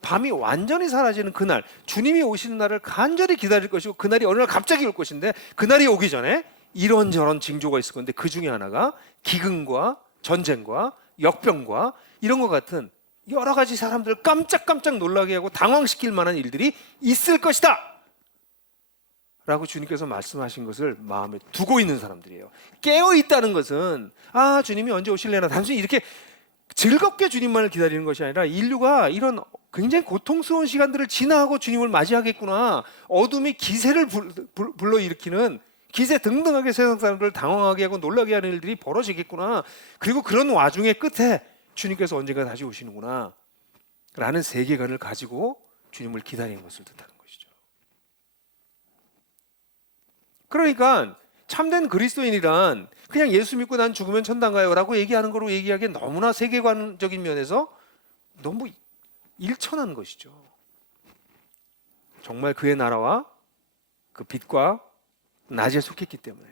밤이 완전히 사라지는 그날 주님이 오시는 날을 간절히 기다릴 것이고 그날이 어느 날 갑자기 올 것인데 그날이 오기 전에 이런저런 징조가 있을 건데 그 중에 하나가 기근과 전쟁과 역병과 이런 것 같은 여러 가지 사람들을 깜짝깜짝 놀라게 하고 당황시킬 만한 일들이 있을 것이다 라고 주님께서 말씀하신 것을 마음에 두고 있는 사람들이에요. 깨어 있다는 것은 주님이 언제 오실래나 단순히 이렇게 즐겁게 주님만을 기다리는 것이 아니라 인류가 이런 굉장히 고통스러운 시간들을 지나고 주님을 맞이하겠구나. 어둠이 기세를 불러일으키는 기세 등등하게 세상 사람들을 당황하게 하고 놀라게 하는 일들이 벌어지겠구나. 그리고 그런 와중의 끝에 주님께서 언젠가 다시 오시는구나 라는 세계관을 가지고 주님을 기다리는 것을 뜻하는 것이죠. 그러니까 참된 그리스도인이란 그냥 예수 믿고 난 죽으면 천당 가요 라고 얘기하는 거로 얘기하기엔 너무나 세계관적인 면에서 너무 일천한 것이죠. 정말 그의 나라와 그 빛과 낮에 속했기 때문에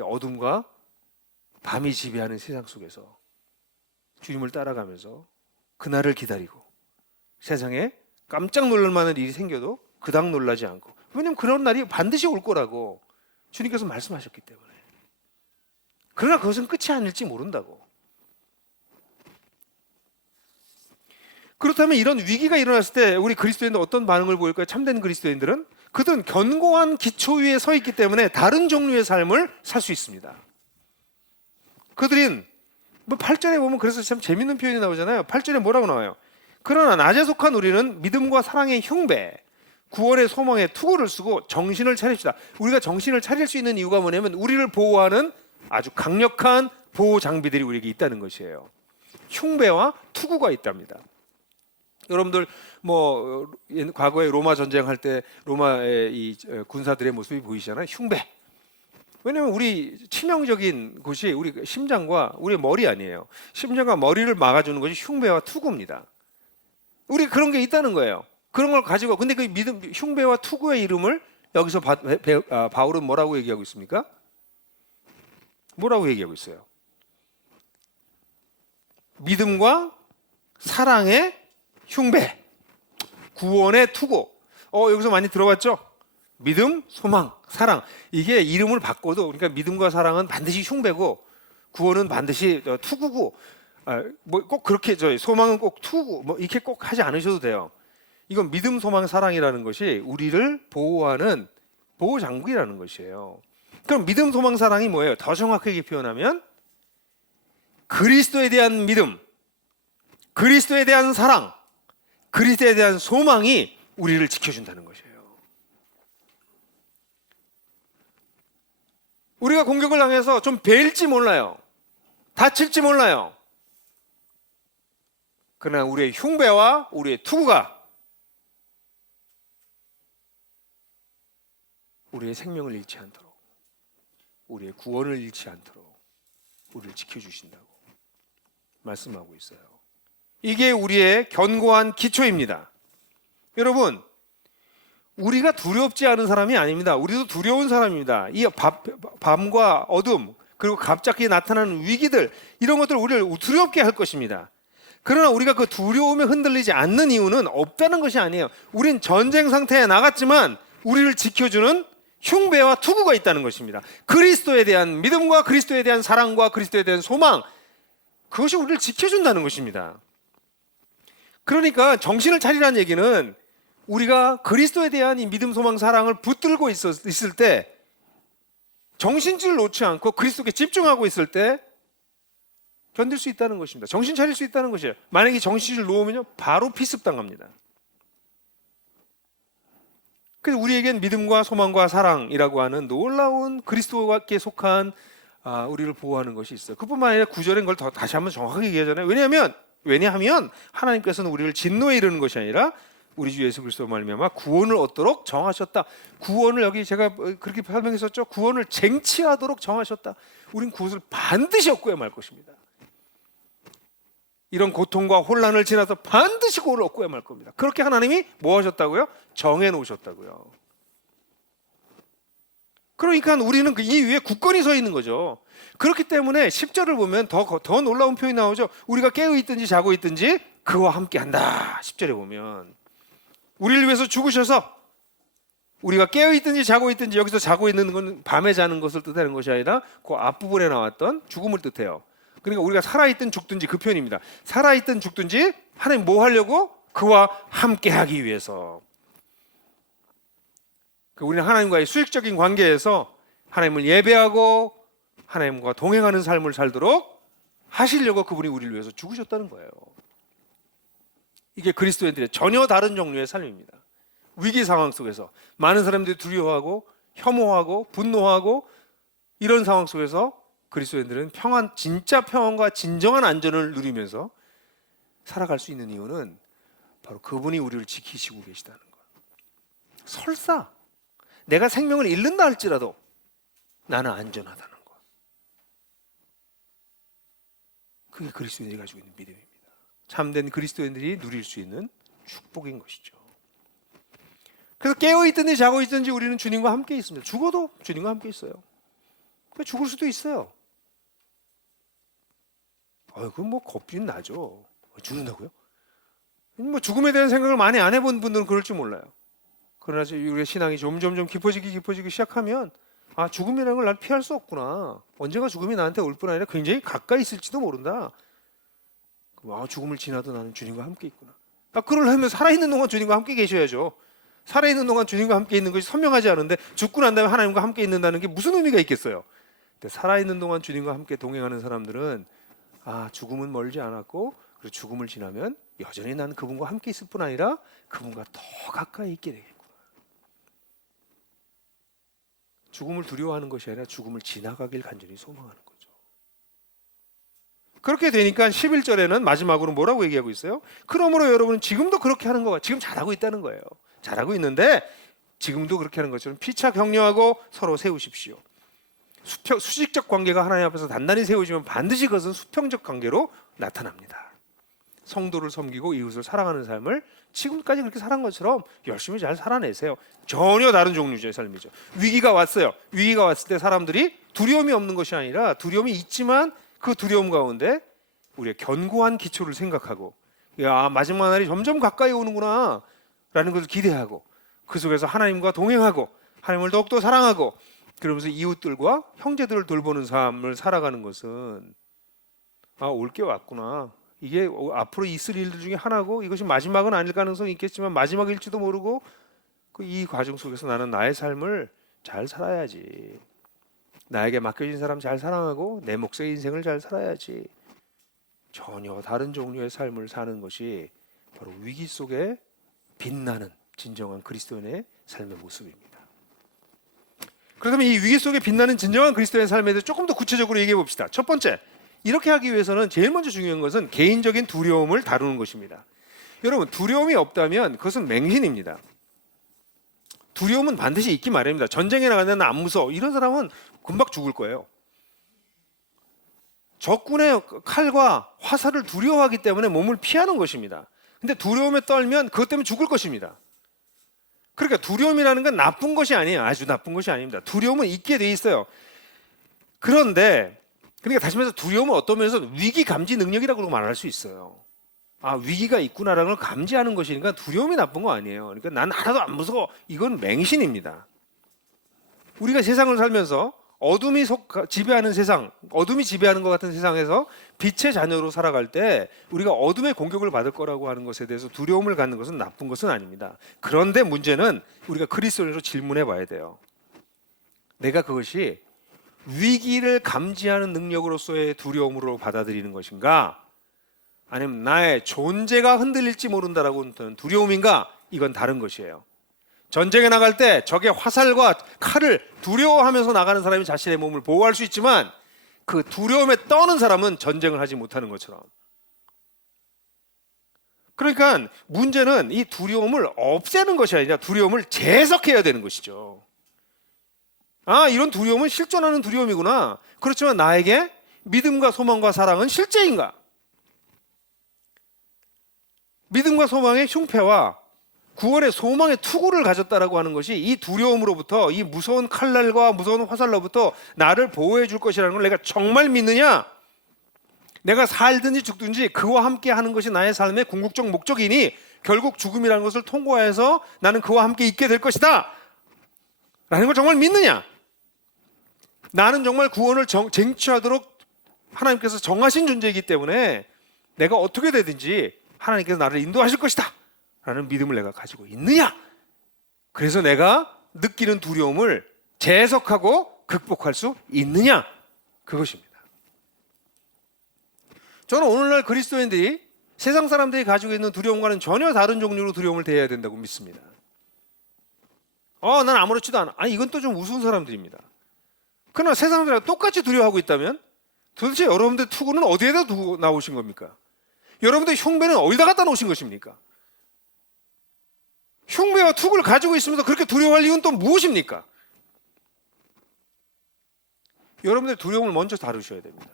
어둠과 밤이 지배하는 세상 속에서 주님을 따라가면서 그날을 기다리고 세상에 깜짝 놀랄 만한 일이 생겨도 그닥 놀라지 않고 왜냐하면 그런 날이 반드시 올 거라고 주님께서 말씀하셨기 때문에 그러나 그것은 끝이 아닐지 모른다고. 그렇다면 이런 위기가 일어났을 때 우리 그리스도인들 어떤 반응을 보일까요? 참된 그리스도인들은 그들은 견고한 기초 위에 서 있기 때문에 다른 종류의 삶을 살 수 있습니다. 그들은 8절에 보면 그래서 참 재밌는 표현이 나오잖아요. 8절에 뭐라고 나와요? 그러나 낮에 속한 우리는 믿음과 사랑의 흉배, 구원의 소망의 투구를 쓰고 정신을 차립시다. 우리가 정신을 차릴 수 있는 이유가 뭐냐면 우리를 보호하는 아주 강력한 보호 장비들이 우리에게 있다는 것이에요. 흉배와 투구가 있답니다. 여러분들 과거에 로마 전쟁할 때 로마의 이 군사들의 모습이 보이시잖아요. 흉배. 왜냐하면 우리 치명적인 곳이 우리 심장과 우리 머리 아니에요. 심장과 머리를 막아주는 것이 흉배와 투구입니다. 우리 그런 게 있다는 거예요. 그런 걸 가지고, 근데 그 믿음, 흉배와 투구의 이름을 여기서 바울은 뭐라고 얘기하고 있습니까? 뭐라고 얘기하고 있어요? 믿음과 사랑의 흉배, 구원의 투구. 여기서 많이 들어봤죠? 믿음, 소망, 사랑. 이게 이름을 바꿔도, 그러니까 믿음과 사랑은 반드시 흉배고, 구원은 반드시 투구고, 뭐 꼭 그렇게 소망은 꼭 투구, 뭐 이렇게 꼭 하지 않으셔도 돼요. 이건 믿음, 소망, 사랑이라는 것이 우리를 보호하는 보호 장구이라는 것이에요. 그럼 믿음, 소망, 사랑이 뭐예요? 더 정확하게 표현하면 그리스도에 대한 믿음, 그리스도에 대한 사랑, 그리스도에 대한 소망이 우리를 지켜준다는 것이에요. 우리가 공격을 당해서 좀 베일지 몰라요. 다칠지 몰라요. 그러나 우리의 흉배와 우리의 투구가 우리의 생명을 잃지 않도록, 우리의 구원을 잃지 않도록 우리를 지켜주신다고 말씀하고 있어요. 이게 우리의 견고한 기초입니다. 여러분, 우리가 두렵지 않은 사람이 아닙니다. 우리도 두려운 사람입니다. 이 밤과 어둠, 그리고 갑자기 나타나는 위기들, 이런 것들 우리를 두렵게 할 것입니다. 그러나 우리가 그 두려움에 흔들리지 않는 이유는 없다는 것이 아니에요. 우린 전쟁 상태에 나갔지만 우리를 지켜주는 흉배와 투구가 있다는 것입니다. 그리스도에 대한 믿음과 그리스도에 대한 사랑과 그리스도에 대한 소망, 그것이 우리를 지켜준다는 것입니다. 그러니까 정신을 차리라는 얘기는 우리가 그리스도에 대한 이 믿음, 소망, 사랑을 붙들고 있을 때, 정신줄을 놓지 않고 그리스도께 집중하고 있을 때 견딜 수 있다는 것입니다. 정신 차릴 수 있다는 것이에요. 만약에 정신줄 놓으면요, 바로 피습당합니다. 그래서 우리에겐 믿음과 소망과 사랑이라고 하는 놀라운 그리스도께 속한 우리를 보호하는 것이 있어요. 그뿐만 아니라 구절인 걸 다시 한번 정확하게 얘기하잖아요. 왜냐하면 하나님께서는 우리를 진노에 이르는 것이 아니라 우리 주 예수 그리스도 말미암아 구원을 얻도록 정하셨다. 구원을, 여기 제가 그렇게 설명했었죠. 구원을 쟁취하도록 정하셨다. 우린 구원을 반드시 얻고야 말 것입니다. 이런 고통과 혼란을 지나서 반드시 구원을 얻고야 말 겁니다. 그렇게 하나님이 뭐 하셨다고요? 정해 놓으셨다고요. 그러니까 우리는 이 위에 굳건히 서 있는 거죠. 그렇기 때문에 10절을 보면 더 놀라운 표현이 나오죠. 우리가 깨어 있든지 자고 있든지 그와 함께 한다. 10절에 보면 우리를 위해서 죽으셔서, 우리가 깨어 있든지 자고 있든지, 여기서 자고 있는 건 밤에 자는 것을 뜻하는 것이 아니라 그 앞부분에 나왔던 죽음을 뜻해요. 그러니까 우리가 살아있든 죽든지 그 표현입니다. 살아있든 죽든지 하나님 뭐 하려고? 그와 함께 하기 위해서. 우리는 하나님과의 수익적인 관계에서 하나님을 예배하고 하나님과 동행하는 삶을 살도록 하시려고 그분이 우리를 위해서 죽으셨다는 거예요. 이게 그리스도인들의 전혀 다른 종류의 삶입니다. 위기 상황 속에서 많은 사람들이 두려워하고 혐오하고 분노하고 이런 상황 속에서 그리스도인들은 평안, 진짜 평안과 진정한 안전을 누리면서 살아갈 수 있는 이유는 바로 그분이 우리를 지키시고 계시다는 거예요. 설사 내가 생명을 잃는다 할지라도 나는 안전하다는 거. 그게 그리스도인들이 가지고 있는 믿음입니다. 참된 그리스도인들이 누릴 수 있는 축복인 것이죠. 그래서 깨어있든지 자고 있든지 우리는 주님과 함께 있습니다. 죽어도 주님과 함께 있어요. 죽을 수도 있어요. 그건 뭐 겁이 나죠. 죽는다고요? 뭐 죽음에 대한 생각을 많이 안 해본 분들은 그럴 줄 몰라요. 그러나 우리의 신앙이 점점 깊어지기 시작하면 죽음이라는 걸 난 피할 수 없구나. 언젠가 죽음이 나한테 올 뿐 아니라 굉장히 가까이 있을지도 모른다. 죽음을 지나도 나는 주님과 함께 있구나. 그러려면 살아있는 동안 주님과 함께 계셔야죠. 살아있는 동안 주님과 함께 있는 것이 선명하지 않은데 죽고 난 다음에 하나님과 함께 있는다는 게 무슨 의미가 있겠어요? 근데 살아있는 동안 주님과 함께 동행하는 사람들은 죽음은 멀지 않았고, 그리고 죽음을 지나면 여전히 나는 그분과 함께 있을 뿐 아니라 그분과 더 가까이 있게 되겠구나. 죽음을 두려워하는 것이 아니라 죽음을 지나가길 간절히 소망하는 거죠. 그렇게 되니까 11절에는 마지막으로 뭐라고 얘기하고 있어요? 그러므로 여러분은 지금도 그렇게 하는 거가, 지금 잘하고 있다는 거예요. 잘하고 있는데 지금도 그렇게 하는 것처럼 피차 격려하고 서로 세우십시오. 수직적 관계가 하나님 앞에서 단단히 세워지면 반드시 그것은 수평적 관계로 나타납니다. 성도를 섬기고 이웃을 사랑하는 삶을 지금까지 그렇게 살아간 것처럼 열심히 잘 살아내세요. 전혀 다른 종류의 삶이죠. 위기가 왔어요. 위기가 왔을 때 사람들이 두려움이 없는 것이 아니라 두려움이 있지만 그 두려움 가운데 우리의 견고한 기초를 생각하고, 야, 마지막 날이 점점 가까이 오는구나 라는 것을 기대하고, 그 속에서 하나님과 동행하고 하나님을 더욱더 사랑하고, 그러면서 이웃들과 형제들을 돌보는 삶을 살아가는 것은, 아, 올 게 왔구나, 이게 앞으로 있을 일들 중에 하나고 이것이 마지막은 아닐 가능성이 있겠지만 마지막일지도 모르고, 이 과정 속에서 나는 나의 삶을 잘 살아야지, 나에게 맡겨진 사람 잘 사랑하고 내 몫의 인생을 잘 살아야지. 전혀 다른 종류의 삶을 사는 것이 바로 위기 속에 빛나는 진정한 그리스도인의 삶의 모습입니다. 그렇다면 이 위기 속에 빛나는 진정한 그리스도인의 삶에 대해 조금 더 구체적으로 얘기해 봅시다. 첫 번째, 이렇게 하기 위해서는 제일 먼저 중요한 것은 개인적인 두려움을 다루는 것입니다. 여러분, 두려움이 없다면 그것은 맹신입니다. 두려움은 반드시 있기 마련입니다. 전쟁에 나가면 안 무서워, 이런 사람은 금방 죽을 거예요. 적군의 칼과 화살을 두려워하기 때문에 몸을 피하는 것입니다. 근데 두려움에 떨면 그것 때문에 죽을 것입니다. 그러니까 두려움이라는 건 나쁜 것이 아니에요. 아주 나쁜 것이 아닙니다. 두려움은 있게 돼 있어요. 그런데 그러니까 다시 말해서 두려움은 어떤 면에서 위기 감지 능력이라고 말할 수 있어요. 아, 위기가 있구나라는 걸 감지하는 것이니까 두려움이 나쁜 거 아니에요. 그러니까 난 하나도 안 무서워, 이건 맹신입니다. 우리가 세상을 살면서 어둠이 지배하는 세상, 어둠이 지배하는 것 같은 세상에서 빛의 자녀로 살아갈 때 우리가 어둠의 공격을 받을 거라고 하는 것에 대해서 두려움을 갖는 것은 나쁜 것은 아닙니다. 그런데 문제는 우리가 그리스도인으로 질문해 봐야 돼요. 내가 그것이 위기를 감지하는 능력으로서의 두려움으로 받아들이는 것인가, 아니면 나의 존재가 흔들릴지 모른다라고 하는 두려움인가? 이건 다른 것이에요. 전쟁에 나갈 때 적의 화살과 칼을 두려워하면서 나가는 사람이 자신의 몸을 보호할 수 있지만 그 두려움에 떠는 사람은 전쟁을 하지 못하는 것처럼. 그러니까 문제는 이 두려움을 없애는 것이 아니라 두려움을 재석해야 되는 것이죠. 아, 이런 두려움은 실존하는 두려움이구나. 그렇지만 나에게 믿음과 소망과 사랑은 실제인가? 믿음과 소망의 흉패와 구원의 소망의 투구를 가졌다라고 하는 것이 이 두려움으로부터, 이 무서운 칼날과 무서운 화살로부터 나를 보호해 줄 것이라는 걸 내가 정말 믿느냐? 내가 살든지 죽든지 그와 함께 하는 것이 나의 삶의 궁극적 목적이니 결국 죽음이라는 것을 통과해서 나는 그와 함께 있게 될 것이다 라는 걸 정말 믿느냐? 나는 정말 구원을 쟁취하도록 하나님께서 정하신 존재이기 때문에 내가 어떻게 되든지 하나님께서 나를 인도하실 것이다 라는 믿음을 내가 가지고 있느냐? 그래서 내가 느끼는 두려움을 재석하고 극복할 수 있느냐? 그것입니다. 저는 오늘날 그리스도인들이 세상 사람들이 가지고 있는 두려움과는 전혀 다른 종류로 두려움을 대해야 된다고 믿습니다. 난 아무렇지도 않아. 아니, 이건 또 좀 우스운 사람들입니다. 그러나 세상 사람들과 똑같이 두려워하고 있다면 도대체 여러분들 투구는 어디에다 두고 나오신 겁니까? 여러분들 흉배는 어디다 갖다 놓으신 것입니까? 흉배와 투구를 가지고 있으면서 그렇게 두려워할 이유는 또 무엇입니까? 여러분들 두려움을 먼저 다루셔야 됩니다.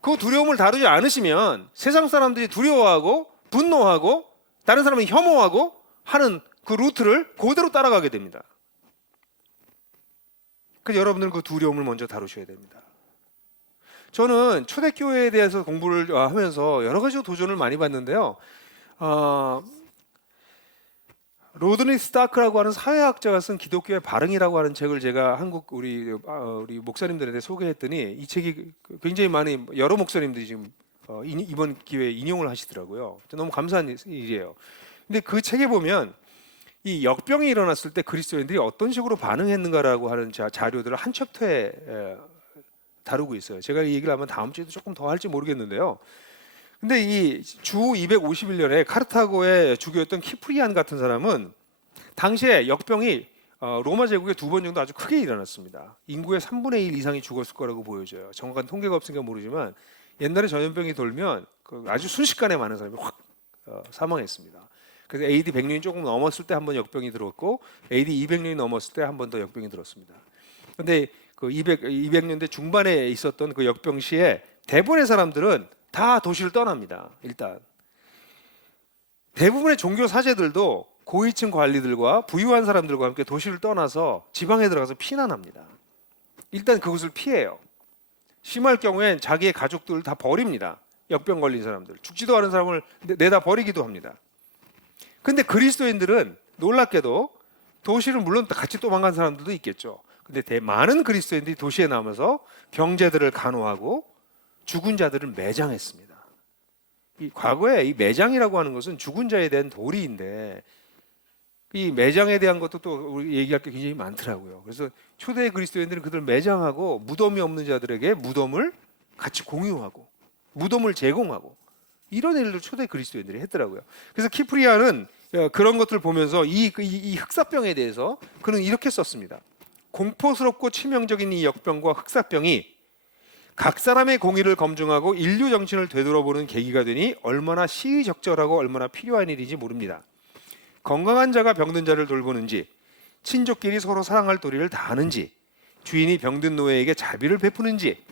그 두려움을 다루지 않으시면 세상 사람들이 두려워하고 분노하고 다른 사람을 혐오하고 하는 그 루트를 그대로 따라가게 됩니다. 그래서 여러분들은 그 두려움을 먼저 다루셔야 됩니다. 저는 초대교회에 대해서 공부를 하면서 여러 가지 도전을 많이 받는데요. 로드니 스타크라고 하는 사회학자가 쓴 기독교의 발흥이라고 하는 책을 제가 한국 우리 목사님들한테 소개했더니 이 책이 굉장히 많이 여러 목사님들이 지금 이번 기회에 인용을 하시더라고요. 너무 감사한 일이에요. 근데 그 책에 보면 이 역병이 일어났을 때 그리스도인들이 어떤 식으로 반응했는가라고 하는 자료들을 한 챕터에 다루고 있어요. 제가 이 얘기를 하면 다음 주에도 조금 더 할지 모르겠는데요. 근데 이 주 251년에 카르타고의 주교였던 키프리안 같은 사람은 당시에 역병이 로마 제국에 2번 정도 아주 크게 일어났습니다. 인구의 3분의 1 이상이 죽었을 거라고 보여져요. 정확한 통계가 없으니까 모르지만 옛날에 전염병이 돌면 아주 순식간에 많은 사람이 확 사망했습니다. 그래서 AD 100년이 조금 넘었을 때 한 번 역병이 들었고 AD 200년이 넘었을 때 한 번 더 역병이 들었습니다. 근데 그 200년대 중반에 있었던 그 역병 시에 대부분의 사람들은 다 도시를 떠납니다. 일단 대부분의 종교 사제들도 고위층 관리들과 부유한 사람들과 함께 도시를 떠나서 지방에 들어가서 피난합니다. 일단 그곳을 피해요. 심할 경우엔 자기의 가족들을 다 버립니다. 역병 걸린 사람들, 죽지도 않은 사람을 내다 버리기도 합니다. 근데 그리스도인들은 놀랍게도 도시를 물론 같이 도망간 사람들도 있겠죠. 근데 많은 그리스도인들이 도시에 남아서 병자들을 간호하고 죽은 자들을 매장했습니다. 과거에 이 매장이라고 하는 것은 죽은 자에 대한 도리인데 이 매장에 대한 것도 또 우리 얘기할 게 굉장히 많더라고요. 그래서 초대 그리스도인들은 그들을 매장하고 무덤이 없는 자들에게 무덤을 같이 공유하고 무덤을 제공하고 이런 일을 초대 그리스도인들이 했더라고요. 그래서 키프리아는 그런 것들을 보면서 이 흑사병에 대해서 그는 이렇게 썼습니다. 공포스럽고 치명적인 이 역병과 흑사병이 각 사람의 공의를 검증하고 인류 정신을 되돌아보는 계기가 되니 얼마나 시의적절하고 얼마나 필요한 일인지 모릅니다. 건강한 자가 병든 자를 돌보는지, 친족끼리 서로 사랑할 도리를 다하는지, 주인이 병든 노예에게 자비를 베푸는지,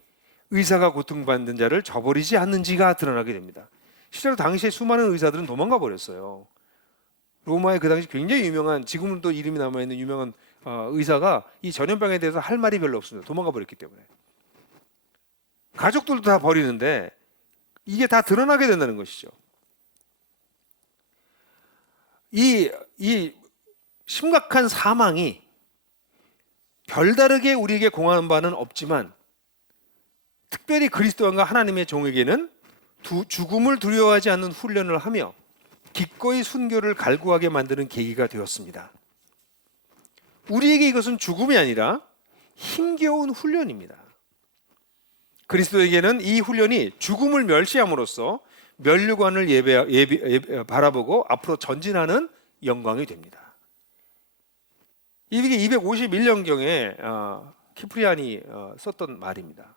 의사가 고통받는 자를 저버리지 않는지가 드러나게 됩니다. 실제로 당시에 수많은 의사들은 도망가 버렸어요. 로마의 그 당시 굉장히 유명한, 지금은 또 이름이 남아있는 유명한 의사가 이 전염병에 대해서 할 말이 별로 없습니다. 도망가 버렸기 때문에. 가족들도 다 버리는데 이게 다 드러나게 된다는 것이죠. 이 심각한 사망이 별다르게 우리에게 공하는 바는 없지만 특별히 그리스도인과 하나님의 종에게는 죽음을 두려워하지 않는 훈련을 하며 기꺼이 순교를 갈구하게 만드는 계기가 되었습니다. 우리에게 이것은 죽음이 아니라 힘겨운 훈련입니다. 그리스도에게는 이 훈련이 죽음을 멸시함으로써 면류관을 바라보고 앞으로 전진하는 영광이 됩니다. 이게 251년경에 키프리안이 썼던 말입니다.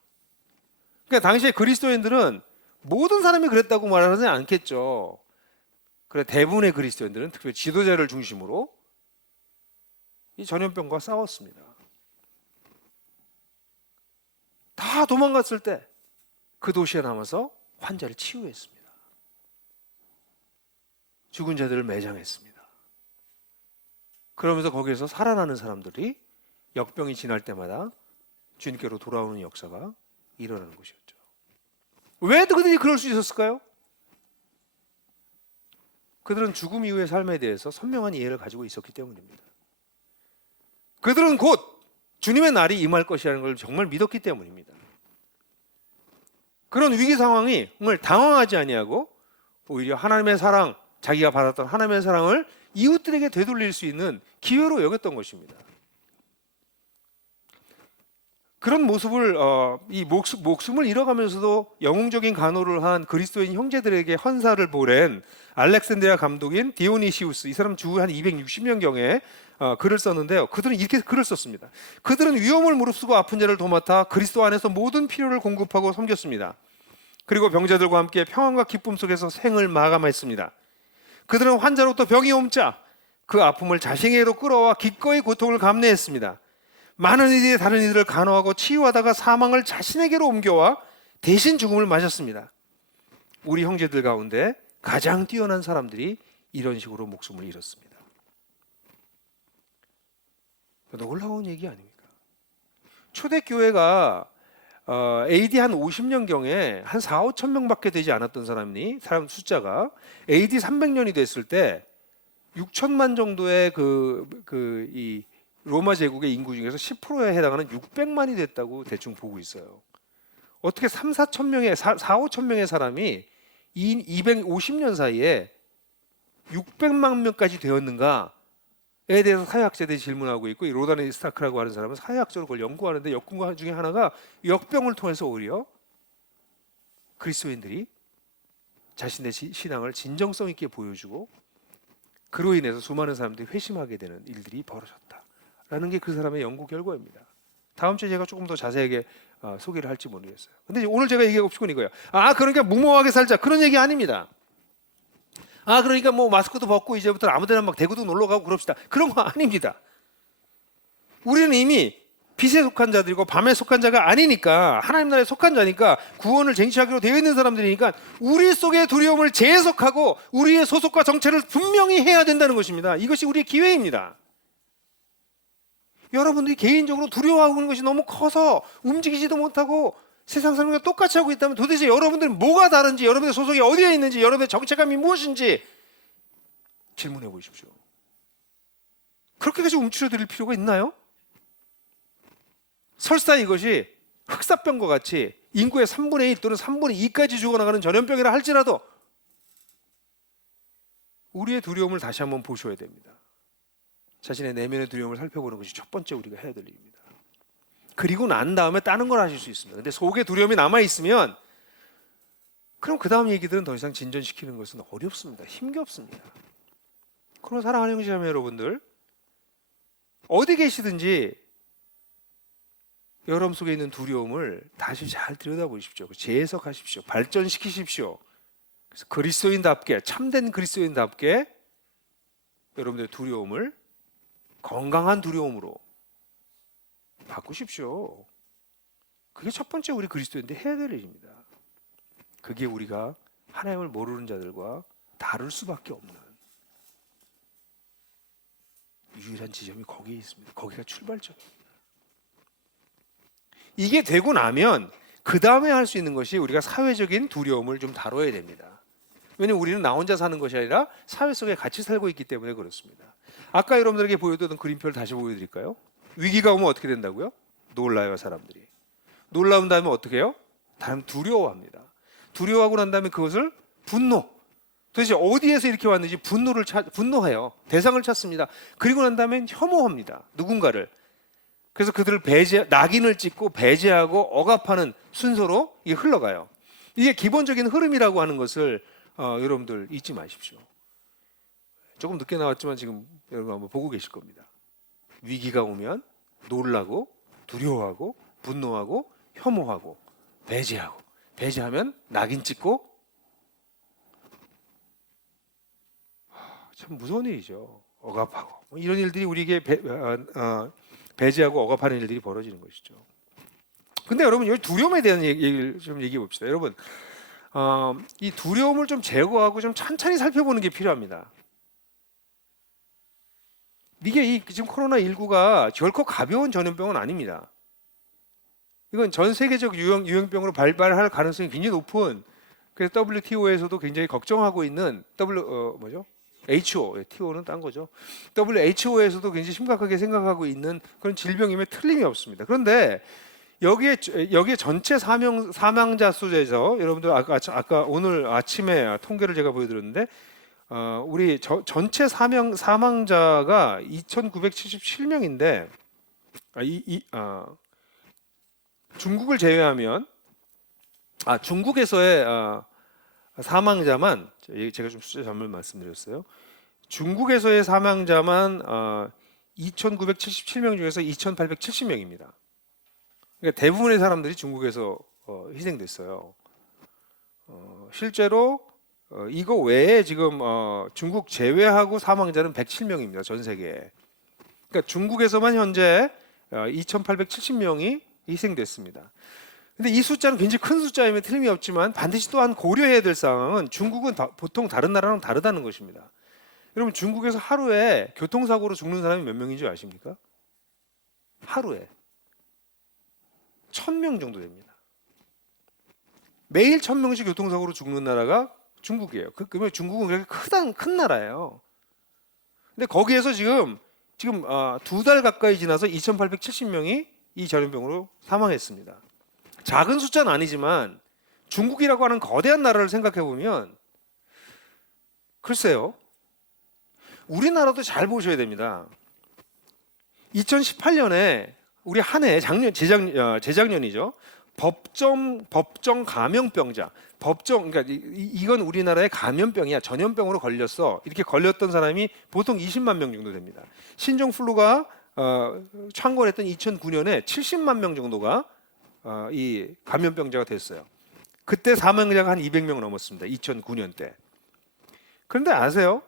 그러니까 당시에 그리스도인들은 모든 사람이 그랬다고 말하지 않겠죠. 그래 대부분의 그리스도인들은 특별히 지도자를 중심으로 이 전염병과 싸웠습니다. 다 도망갔을 때 그 도시에 남아서 환자를 치유했습니다. 죽은 자들을 매장했습니다. 그러면서 거기에서 살아나는 사람들이 역병이 지날 때마다 주님께로 돌아오는 역사가 일어나는 것이었죠. 왜 그들이 그럴 수 있었을까요? 그들은 죽음 이후의 삶에 대해서 선명한 이해를 가지고 있었기 때문입니다. 그들은 곧 주님의 날이 임할 것이라는 걸 정말 믿었기 때문입니다. 그런 위기 상황이 정말 당황하지 아니하고 오히려 하나님의 사랑, 자기가 받았던 하나님의 사랑을 이웃들에게 되돌릴 수 있는 기회로 여겼던 것입니다. 그런 모습을 목숨을 잃어가면서도 영웅적인 간호를 한 그리스도인 형제들에게 헌사를 보낸 알렉산드리아 감독인 디오니시우스, 이 사람 주 한 260년경에 글을 썼는데요. 그들은 이렇게 글을 썼습니다. 그들은 위험을 무릅쓰고 아픈 자를 도맡아 그리스도 안에서 모든 필요를 공급하고 섬겼습니다. 그리고 병자들과 함께 평안과 기쁨 속에서 생을 마감했습니다. 그들은 환자로부터 병이 옮자 그 아픔을 자신에게로 끌어와 기꺼이 고통을 감내했습니다. 많은 이들이 다른 이들을 간호하고 치유하다가 사망을 자신에게로 옮겨와 대신 죽음을 맞았습니다. 우리 형제들 가운데 가장 뛰어난 사람들이 이런 식으로 목숨을 잃었습니다. 놀라운 얘기 아닙니까? 초대교회가 AD 한 50년경에 한 4, 5천 명밖에 되지 않았던 사람 숫자가 AD 300년이 됐을 때 6천만 정도의 이 로마 제국의 인구 중에서 10%에 해당하는 600만이 됐다고 대충 보고 있어요. 어떻게 3, 4천 명의 4, 5천 명의 사람이 250년 사이에 600만 명까지 되었는가에 대해서 사회학자들이 질문하고 있고, 이 로다네 스타크라고 하는 사람은 사회학적으로 그걸 연구하는데 연구 중에 하나가 역병을 통해서 오히려 그리스도인들이 자신의 신앙을 진정성 있게 보여주고 그로 인해서 수많은 사람들이 회심하게 되는 일들이 벌어졌다라는 게 그 사람의 연구 결과입니다. 다음 주에 제가 조금 더 자세하게 소개를 할지 모르겠어요. 근데 오늘 제가 얘기하고 싶은 건 이거예요. 그러니까 무모하게 살자, 그런 얘기 아닙니다. 그러니까 뭐 마스크도 벗고 이제부터 아무데나 막 대구도 놀러 가고 그럽시다, 그런 거 아닙니다. 우리는 이미 빛에 속한 자들이고 밤에 속한 자가 아니니까, 하나님 나라에 속한 자니까, 구원을 쟁취하기로 되어 있는 사람들이니까 우리 속의 두려움을 재해석하고 우리의 소속과 정체를 분명히 해야 된다는 것입니다. 이것이 우리의 기회입니다. 여러분들이 개인적으로 두려워하고 있는 것이 너무 커서 움직이지도 못하고 세상 사람과 똑같이 하고 있다면 도대체 여러분들은 뭐가 다른지, 여러분의 소속이 어디에 있는지, 여러분의 정체감이 무엇인지 질문해 보십시오. 그렇게까지 움츠러들 필요가 있나요? 설사 이것이 흑사병과 같이 인구의 3분의 1 또는 3분의 2까지 죽어나가는 전염병이라 할지라도 우리의 두려움을 다시 한번 보셔야 됩니다. 자신의 내면의 두려움을 살펴보는 것이 첫 번째 우리가 해야 될 일입니다. 그리고 난 다음에 다른 걸 하실 수 있습니다. 근데 속에 두려움이 남아있으면 그럼 그 다음 얘기들은 더 이상 진전시키는 것은 어렵습니다. 힘겹습니다. 그러나 사랑하는 형제자매 여러분들, 어디 계시든지 여러분 속에 있는 두려움을 다시 잘 들여다보십시오. 재해석하십시오. 발전시키십시오. 그래서 그리스도인답게, 참된 그리스도인답게 여러분들의 두려움을 건강한 두려움으로 바꾸십시오. 그게 첫 번째 우리 그리스도인들 해야 될 일입니다. 그게 우리가 하나님을 모르는 자들과 다를 수밖에 없는 유일한 지점이 거기에 있습니다. 거기가 출발점입니다. 이게 되고 나면 그 다음에 할 수 있는 것이 우리가 사회적인 두려움을 좀 다뤄야 됩니다. 왜냐하면 우리는 나 혼자 사는 것이 아니라 사회 속에 같이 살고 있기 때문에 그렇습니다. 아까 여러분들에게 보여드렸던 그림표를 다시 보여드릴까요? 위기가 오면 어떻게 된다고요? 놀라요, 사람들이. 놀라운 다음에 어떻게 해요? 다음 두려워합니다. 두려워하고 난 다음에 그것을 분노. 도대체 어디에서 이렇게 왔는지 분노해요. 대상을 찾습니다. 그리고 난 다음엔 혐오합니다. 누군가를. 그래서 그들을 낙인을 찍고 배제하고 억압하는 순서로 이게 흘러가요. 이게 기본적인 흐름이라고 하는 것을 여러분들 잊지 마십시오. 조금 늦게 나왔지만 지금 여러분 한번 보고 계실 겁니다. 위기가 오면 놀라고 두려워하고 분노하고 혐오하고 배제하고, 배제하면 낙인 찍고, 참 무서운 일이죠. 억압하고 이런 일들이 우리에게 배제하고 억압하는 일들이 벌어지는 것이죠. 근데 여러분, 이 두려움에 대한 얘기를 좀 얘기해 봅시다. 여러분, 이 두려움을 좀 제거하고 좀 천천히 살펴보는 게 필요합니다. 이게 지금 코로나19가 결코 가벼운 전염병은 아닙니다. 이건 전 세계적 유행병으로 발발할 가능성이 굉장히 높은, 그래서 WTO에서도 굉장히 걱정하고 있는 TO는 딴 거죠. WHO에서도 굉장히 심각하게 생각하고 있는 그런 질병임에 틀림이 없습니다. 그런데 여기에 전체 사망자 수에서 여러분들 아까 오늘 아침에 통계를 제가 보여드렸는데, 우리 전체 사망자가 2,977명인데, 중국을 제외하면 중국에서의 사망자만, 제가 좀 숫자 잘못 말씀드렸어요. 중국에서의 사망자만 2,977명 중에서 2,870명입니다. 그러니까 대부분의 사람들이 중국에서 희생됐어요. 실제로 이거 외에 지금 중국 제외하고 사망자는 107명입니다. 전 세계에. 그러니까 중국에서만 현재 2,870명이 희생됐습니다. 근데 이 숫자는 굉장히 큰 숫자임에 틀림이 없지만 반드시 또한 고려해야 될 상황은 중국은 보통 다른 나라랑 다르다는 것입니다. 여러분, 중국에서 하루에 교통사고로 죽는 사람이 몇 명인 줄 아십니까? 하루에 1,000명 정도 됩니다. 매일 1,000명씩 교통사고로 죽는 나라가 중국이에요. 그러면 중국은 그렇게 큰 나라예요. 근데 거기에서 지금 2달 가까이 지나서 2,870명이 이 전염병으로 사망했습니다. 작은 숫자는 아니지만 중국이라고 하는 거대한 나라를 생각해 보면, 글쎄요, 우리나라도 잘 보셔야 됩니다. 2018년에 우리 한 해 재작년이죠. 법정 감염병자, 그러니까 이건 우리나라의 감염병이야, 전염병으로 걸렸어, 이렇게 걸렸던 사람이 보통 20만 명 정도 됩니다. 신종플루가 창궐했던 2009년에 70만 명 정도가 이 감염병자가 됐어요. 그때 사망자가 한 200명 넘었습니다. 2009년 때. 그런데 아세요?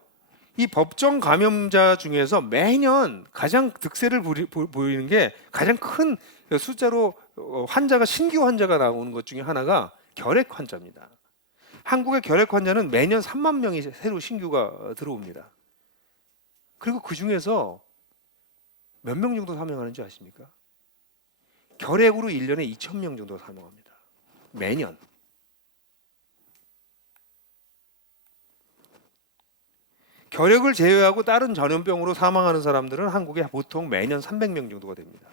이 법정 감염자 중에서 매년 가장 득세를 보이는 게 가장 큰 숫자로 환자가 신규 환자가 나오는 것 중에 하나가 결핵 환자입니다. 한국의 결핵 환자는 매년 3만 명이 새로 신규가 들어옵니다. 그리고 그 중에서 몇 명 정도 사망하는지 아십니까? 결핵으로 1년에 2,000명 정도 사망합니다. 매년. 결핵을 제외하고 다른 전염병으로 사망하는 사람들은 한국에 보통 매년 300명 정도가 됩니다.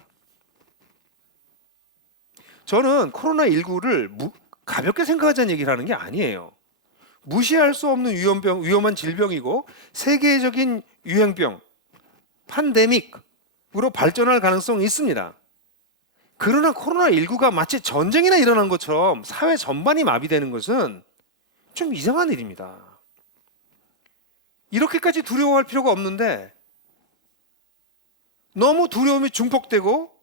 저는 코로나19를 가볍게 생각하자는 얘기를 하는 게 아니에요. 무시할 수 없는 위험한 질병이고 세계적인 유행병, 팬데믹으로 발전할 가능성이 있습니다. 그러나 코로나19가 마치 전쟁이나 일어난 것처럼 사회 전반이 마비되는 것은 좀 이상한 일입니다. 이렇게까지 두려워할 필요가 없는데 너무 두려움이 중폭되고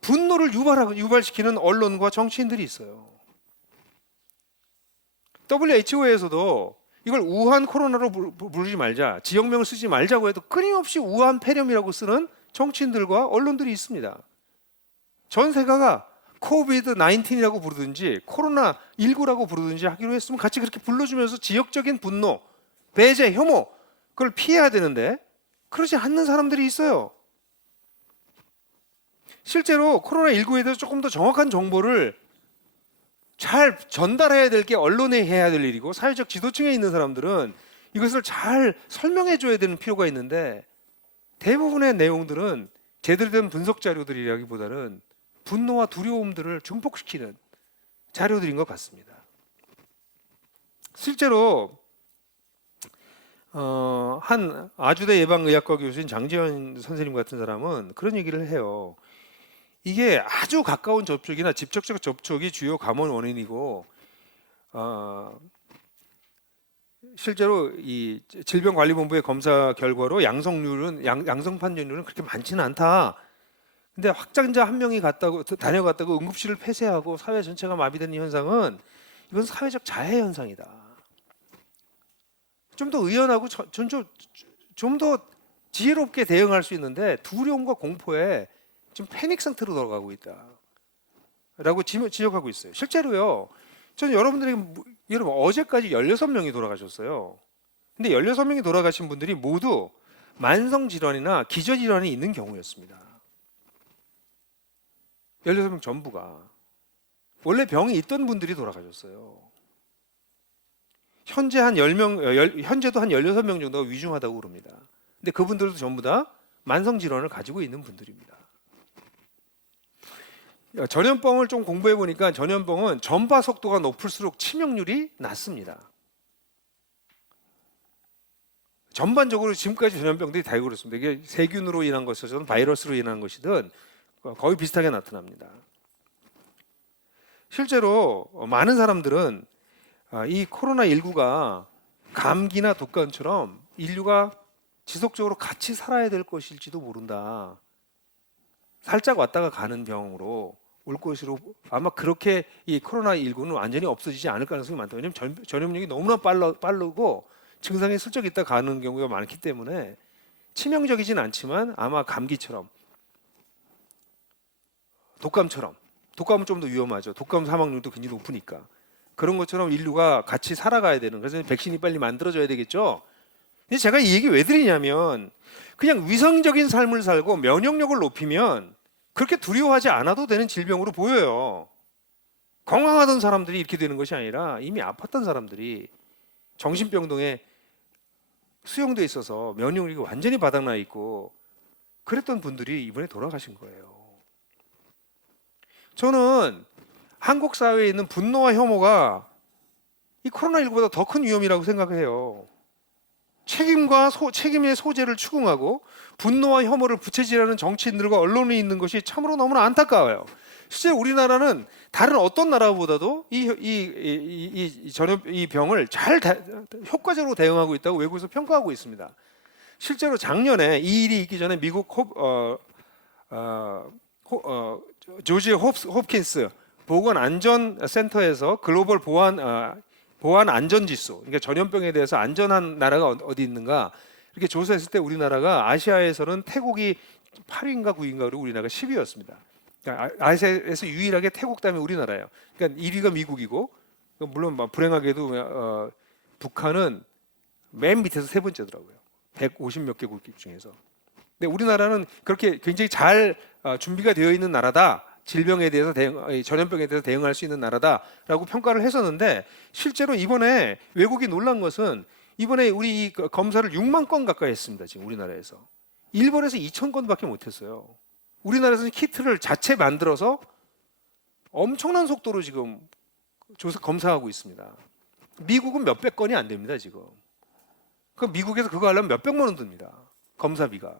분노를 유발시키는 언론과 정치인들이 있어요. WHO에서도 이걸 우한 코로나로 부르지 말자, 지역명을 쓰지 말자고 해도 끊임없이 우한 폐렴이라고 쓰는 정치인들과 언론들이 있습니다. 전 세계가 코비드 19이라고 부르든지 코로나19라고 부르든지 하기로 했으면 같이 그렇게 불러주면서 지역적인 분노, 배제, 혐오 그걸 피해야 되는데 그러지 않는 사람들이 있어요. 실제로 코로나19에 대해서 조금 더 정확한 정보를 잘 전달해야 될 게 언론에 해야 될 일이고 사회적 지도층에 있는 사람들은 이것을 잘 설명해 줘야 되는 필요가 있는데 대부분의 내용들은 제대로 된 분석 자료들이라기보다는 분노와 두려움들을 증폭시키는 자료들인 것 같습니다. 실제로 한 아주대 예방의학과 교수인 장지현 선생님 같은 사람은 그런 얘기를 해요. 이게 아주 가까운 접촉이나 직접적 접촉이 주요 감염 원인이고 실제로 이 질병관리본부의 검사 결과로 양성 판정률은 그렇게 많지는 않다. 근데 확진자 한 명이 다녀갔다고 응급실을 폐쇄하고 사회 전체가 마비되는 현상은 이건 사회적 자해 현상이다. 좀 더 의연하고 좀 더 지혜롭게 대응할 수 있는데 두려움과 공포에 지금 패닉 상태로 돌아가고 있다라고 지적하고 있어요. 실제로요. 저는 여러분 어제까지 16명이 돌아가셨어요. 근데 16명이 돌아가신 분들이 모두 만성 질환이나 기저 질환이 있는 경우였습니다. 16명 전부가 원래 병이 있던 분들이 돌아가셨어요. 현재도 한 16명 정도가 위중하다고 그럽니다. 근데 그분들도 전부 다 만성 질환을 가지고 있는 분들입니다. 전염병을 좀 공부해 보니까 전염병은 전파 속도가 높을수록 치명률이 낮습니다. 전반적으로 지금까지 전염병들이 다 그렇습니다. 이게 세균으로 인한 것이든 바이러스로 인한 것이든 거의 비슷하게 나타납니다. 실제로 많은 사람들은 이 코로나19가 감기나 독감처럼 인류가 지속적으로 같이 살아야 될 것일지도 모른다. 살짝 왔다가 가는 병으로 올 것으로 아마 그렇게 이 코로나19는 완전히 없어지지 않을 가능성이 많다. 왜냐하면 전염력이 너무나 빠르고 증상이 슬쩍 있다 가는 경우가 많기 때문에 치명적이진 않지만 아마 감기처럼 독감은 좀 더 위험하죠. 독감 사망률도 굉장히 높으니까 그런 것처럼 인류가 같이 살아가야 되는 그래서 백신이 빨리 만들어져야 되겠죠. 근데 제가 이 얘기 왜 드리냐면 그냥 위생적인 삶을 살고 면역력을 높이면 그렇게 두려워하지 않아도 되는 질병으로 보여요. 건강하던 사람들이 이렇게 되는 것이 아니라 이미 아팠던 사람들이 정신병동에 수용돼 있어서 면역력이 완전히 바닥나 있고 그랬던 분들이 이번에 돌아가신 거예요. 저는 한국 사회에 있는 분노와 혐오가 이 코로나19보다 더 큰 위험이라고 생각해요. 책임의 소재를 추궁하고 분노와 혐오를 부채질하는 정치인들과 언론이 있는 것이 참으로 너무나 안타까워요. 실제 우리나라는 다른 어떤 나라보다도 이 병을 효과적으로 대응하고 있다고 외국에서 평가하고 있습니다. 실제로 작년에 이 일이 있기 전에 미국 조지 홉킨스 보건안전센터에서 글로벌 보안 안전지수, 그러니까 전염병에 대해서 안전한 나라가 어디 있는가 이렇게 조사했을 때 우리나라가 아시아에서는 태국이 8위인가 9위인가 그리고 우리나라가 10위였습니다. 그러니까 아시아에서 유일하게 태국 다음에 우리나라예요. 그러니까 1위가 미국이고 물론 불행하게도 북한은 맨 밑에서 세 번째더라고요. 150 몇 개국 중에서. 근데 우리나라는 그렇게 굉장히 잘 준비가 되어 있는 나라다. 질병에 대해서 전염병에 대해서 대응할 수 있는 나라다라고 평가를 했었는데 실제로 이번에 외국이 놀란 것은 이번에 우리 이 검사를 6만 건 가까이 했습니다. 지금 우리나라에서. 일본에서 2천 건밖에 못했어요. 우리나라에서는 키트를 자체 만들어서 엄청난 속도로 지금 검사하고 있습니다. 미국은 몇백 건이 안 됩니다. 지금. 그 미국에서 그거 하려면 몇백만 원 듭니다. 검사비가.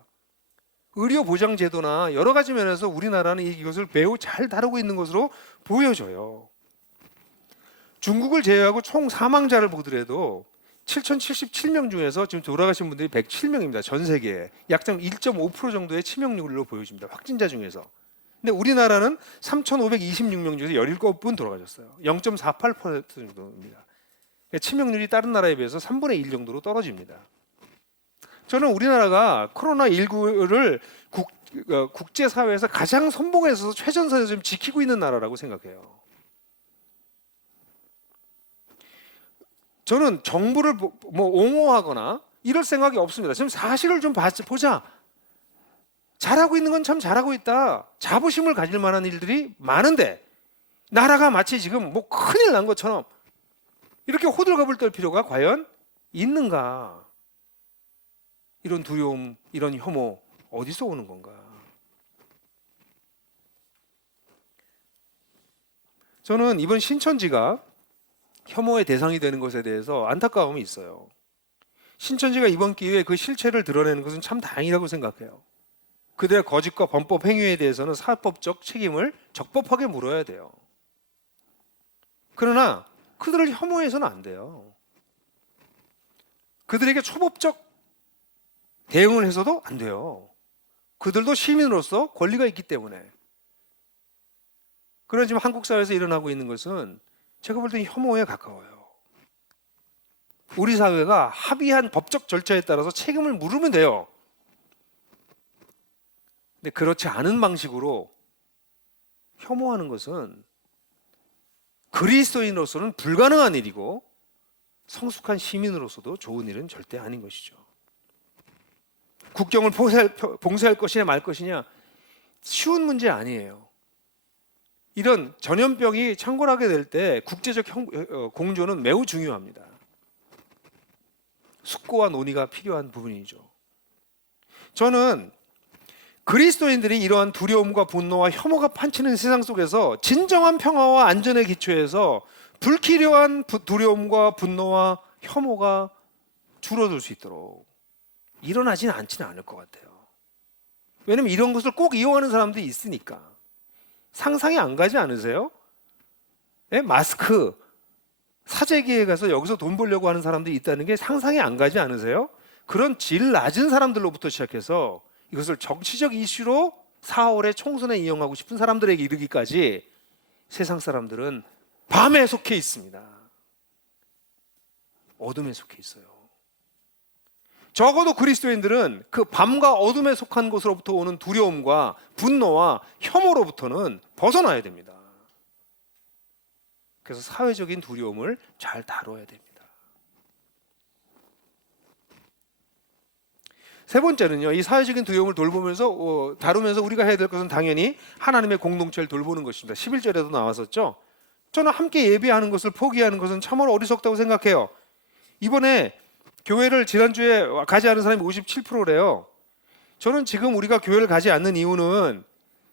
의료 보장 제도나 여러 가지 면에서 우리나라는 이것을 매우 잘 다루고 있는 것으로 보여져요. 중국을 제외하고 총 사망자를 보더라도 7,077명 중에서 지금 돌아가신 분들이 107명입니다. 전 세계에 약 1.5% 정도의 치명률로 보여집니다. 확진자 중에서. 근데 우리나라는 3,526명 중에서 17분 돌아가셨어요. 0.48% 정도입니다. 치명률이 다른 나라에 비해서 3분의 1 정도로 떨어집니다. 저는 우리나라가 코로나19를 국제사회에서 가장 선봉에서 최전선에서 좀 지키고 있는 나라라고 생각해요. 저는 정부를 옹호하거나 이럴 생각이 없습니다. 지금 사실을 좀 보자. 잘하고 있는 건 참 잘하고 있다. 자부심을 가질 만한 일들이 많은데 나라가 마치 지금 큰일 난 것처럼 이렇게 호들갑을 떨 필요가 과연 있는가? 이런 두려움, 이런 혐오 어디서 오는 건가? 저는 이번 신천지가 혐오의 대상이 되는 것에 대해서 안타까움이 있어요. 신천지가 이번 기회에 그 실체를 드러내는 것은 참 다행이라고 생각해요. 그들의 거짓과 범법 행위에 대해서는 사법적 책임을 적법하게 물어야 돼요. 그러나 그들을 혐오해서는 안 돼요. 그들에게 초법적 대응을 해서도 안 돼요. 그들도 시민으로서 권리가 있기 때문에. 그러나 지금 한국 사회에서 일어나고 있는 것은 제가 볼 때 혐오에 가까워요. 우리 사회가 합의한 법적 절차에 따라서 책임을 물으면 돼요. 근데 그렇지 않은 방식으로 혐오하는 것은 그리스도인으로서는 불가능한 일이고 성숙한 시민으로서도 좋은 일은 절대 아닌 것이죠. 국경을 봉쇄할 것이냐 말 것이냐 쉬운 문제 아니에요. 이런 전염병이 창궐하게 될 때 국제적 공조는 매우 중요합니다. 숙고와 논의가 필요한 부분이죠. 저는 그리스도인들이 이러한 두려움과 분노와 혐오가 판치는 세상 속에서 진정한 평화와 안전에 기초해서 불필요한 두려움과 분노와 혐오가 줄어들 수 있도록 일어나지는 않지는 않을 것 같아요. 왜냐면 이런 것을 꼭 이용하는 사람들이 있으니까. 상상이 안 가지 않으세요? 네? 마스크 사재기에 가서 여기서 돈 벌려고 하는 사람들이 있다는 게 상상이 안 가지 않으세요? 그런 질 낮은 사람들로부터 시작해서 이것을 정치적 이슈로 4월에 총선에 이용하고 싶은 사람들에게 이르기까지 세상 사람들은 밤에 속해 있습니다. 어둠에 속해 있어요. 적어도 그리스도인들은 그 밤과 어둠에 속한 것으로부터 오는 두려움과 분노와 혐오로부터는 벗어나야 됩니다. 그래서 사회적인 두려움을 잘 다뤄야 됩니다. 세 번째는요, 이 사회적인 두려움을 다루면서 우리가 해야 될 것은 당연히 하나님의 공동체를 돌보는 것입니다. 11절에도 나왔었죠. 저는 함께 예배하는 것을 포기하는 것은 참으로 어리석다고 생각해요. 이번에 교회를 지난주에 가지 않은 사람이 57%래요. 저는 지금 우리가 교회를 가지 않는 이유는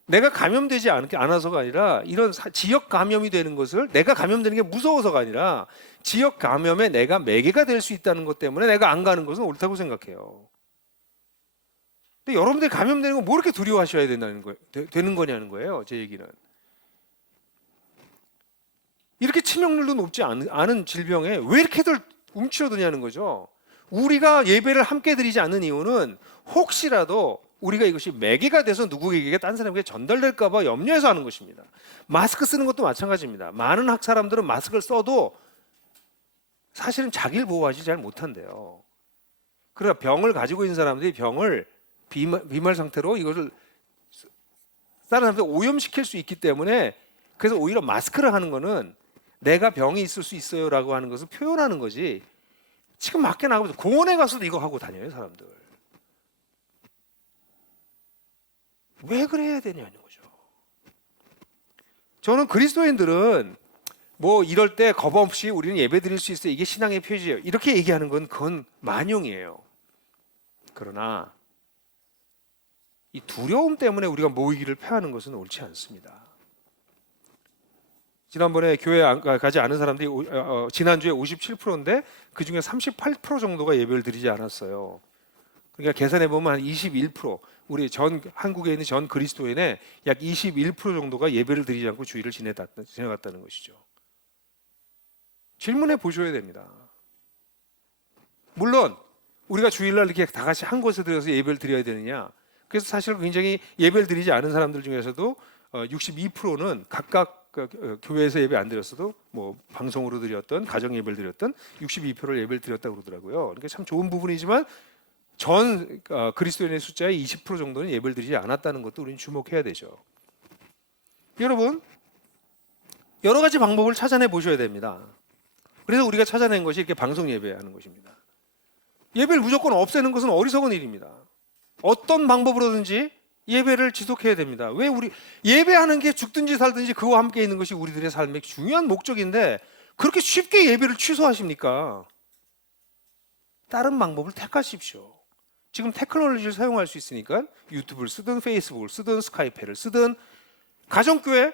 내가 감염되지 않아서가 아니라 이런 지역 감염이 되는 것을 내가 감염되는 게 무서워서가 아니라 지역 감염에 내가 매개가 될 수 있다는 것 때문에 내가 안 가는 것은 옳다고 생각해요. 근데 여러분들이 감염되는 거 뭐 이렇게 두려워하셔야 되는 거냐는 거예요. 제 얘기는. 이렇게 치명률도 높지 않은 질병에 왜 이렇게들 움츠러드냐는 거죠. 우리가 예배를 함께 드리지 않는 이유는 혹시라도 우리가 이것이 매개가 돼서 누구에게 딴 사람에게 전달될까 봐 염려해서 하는 것입니다. 마스크 쓰는 것도 마찬가지입니다. 많은 사람들은 마스크를 써도 사실은 자기를 보호하지 잘 못한대요. 그러나 병을 가지고 있는 사람들이 병을 비말 상태로 이것을 다른 사람들 오염시킬 수 있기 때문에, 그래서 오히려 마스크를 하는 거는 내가 병이 있을 수 있어요라고 하는 것을 표현하는 거지. 지금 밖에 나가서 공원에 가서도 이거 하고 다녀요, 사람들. 왜 그래야 되냐는 거죠. 저는 그리스도인들은 뭐 이럴 때 겁 없이 우리는 예배 드릴 수 있어요, 이게 신앙의 표지예요, 이렇게 얘기하는 건 그건 만용이에요. 그러나 이 두려움 때문에 우리가 모이기를 패하는 것은 옳지 않습니다. 지난번에 교회 가지 않은 사람들이 지난주에 57%인데 그중에 38% 정도가 예배를 드리지 않았어요. 그러니까 계산해 보면 한 21%, 우리 전 한국에 있는 전 그리스도인의 약 21% 정도가 예배를 드리지 않고 주일을 지내갔다는 것이죠. 질문해 보셔야 됩니다. 물론 우리가 주일날 이렇게 다 같이 한 곳에 들어서 예배를 드려야 되느냐? 그래서 사실 굉장히 예배를 드리지 않은 사람들 중에서도 62%는 각각 교회에서 예배 안 드렸어도 뭐 방송으로 드렸던, 가정 예배를 드렸던 62%를 예배를 드렸다고 그러더라고요. 그러니까 참 좋은 부분이지만 전 그리스도인의 숫자의 20% 정도는 예배를 드리지 않았다는 것도 우리는 주목해야 되죠. 여러분, 여러 가지 방법을 찾아내 보셔야 됩니다. 그래서 우리가 찾아낸 것이 이렇게 방송 예배하는 것입니다. 예배를 무조건 없애는 것은 어리석은 일입니다. 어떤 방법으로든지 예배를 지속해야 됩니다. 왜 우리 예배하는 게 죽든지 살든지 그와 함께 있는 것이 우리들의 삶의 중요한 목적인데 그렇게 쉽게 예배를 취소하십니까? 다른 방법을 택하십시오. 지금 테크놀로지를 사용할 수 있으니까 유튜브를 쓰든 페이스북을 쓰든 스카이페를 쓰든, 가정교회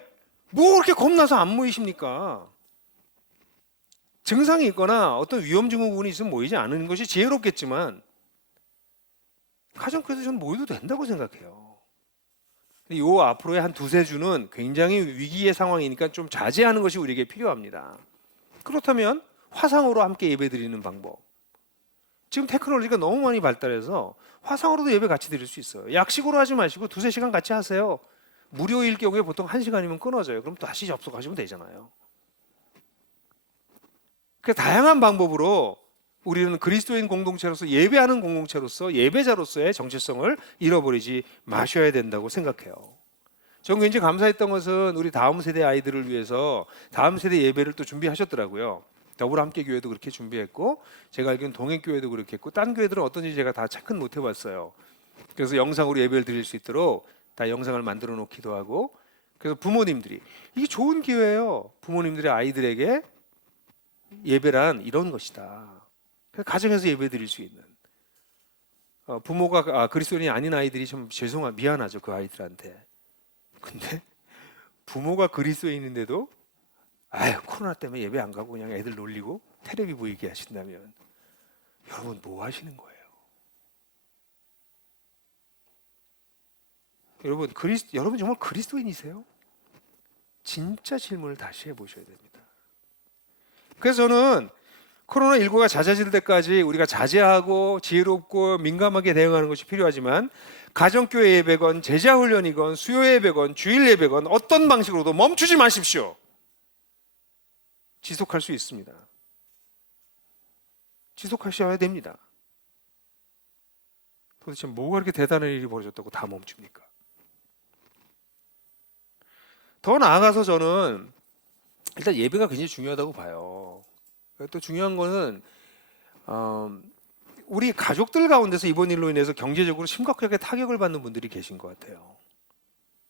뭐 그렇게 겁나서 안 모이십니까? 증상이 있거나 어떤 위험 증후군이 있으면 모이지 않는 것이 지혜롭겠지만 가정교회도 저는 모여도 된다고 생각해요. 요 앞으로의 한 두세 주는 굉장히 위기의 상황이니까 좀 자제하는 것이 우리에게 필요합니다. 그렇다면 화상으로 함께 예배드리는 방법. 지금 테크놀로지가 너무 많이 발달해서 화상으로도 예배 같이 드릴 수 있어요. 약식으로 하지 마시고 두세 시간 같이 하세요. 무료일 경우에 보통 1시간이면 끊어져요. 그럼 또 다시 접속하시면 되잖아요. 그 다양한 방법으로 우리는 그리스도인 공동체로서, 예배하는 공동체로서, 예배자로서의 정체성을 잃어버리지 마셔야 된다고 생각해요. 저는 굉장히 감사했던 것은 우리 다음 세대 아이들을 위해서 다음 세대 예배를 또 준비하셨더라고요. 더불어 함께 교회도 그렇게 준비했고, 제가 알기로는 동행교회도 그렇게 했고, 딴 교회들은 어떤지 제가 다 체크는 못 해봤어요. 그래서 영상으로 예배를 드릴 수 있도록 다 영상을 만들어 놓기도 하고, 그래서 부모님들이, 이게 좋은 기회예요. 부모님들의 아이들에게 예배란 이런 것이다. 가정에서 예배 드릴 수 있는, 부모가 그리스도인이 아닌 아이들이 좀 미안하죠, 그 아이들한테. 근데 부모가 그리스도인인데도 코로나 때문에 예배 안 가고 그냥 애들 놀리고 테레비 보이게 하신다면 여러분 뭐 하시는 거예요? 여러분 정말 그리스도인이세요? 진짜 질문을 다시 해보셔야 됩니다. 그래서 저는 코로나19가 잦아질 때까지 우리가 자제하고 지혜롭고 민감하게 대응하는 것이 필요하지만, 가정교회 예배건 제자훈련이건 수요 예배건 주일 예배건 어떤 방식으로도 멈추지 마십시오. 지속할 수 있습니다. 지속하셔야 됩니다. 도대체 뭐가 그렇게 대단한 일이 벌어졌다고 다 멈춥니까? 더 나아가서 저는 일단 예배가 굉장히 중요하다고 봐요. 또 중요한 거는 우리 가족들 가운데서 이번 일로 인해서 경제적으로 심각하게 타격을 받는 분들이 계신 것 같아요.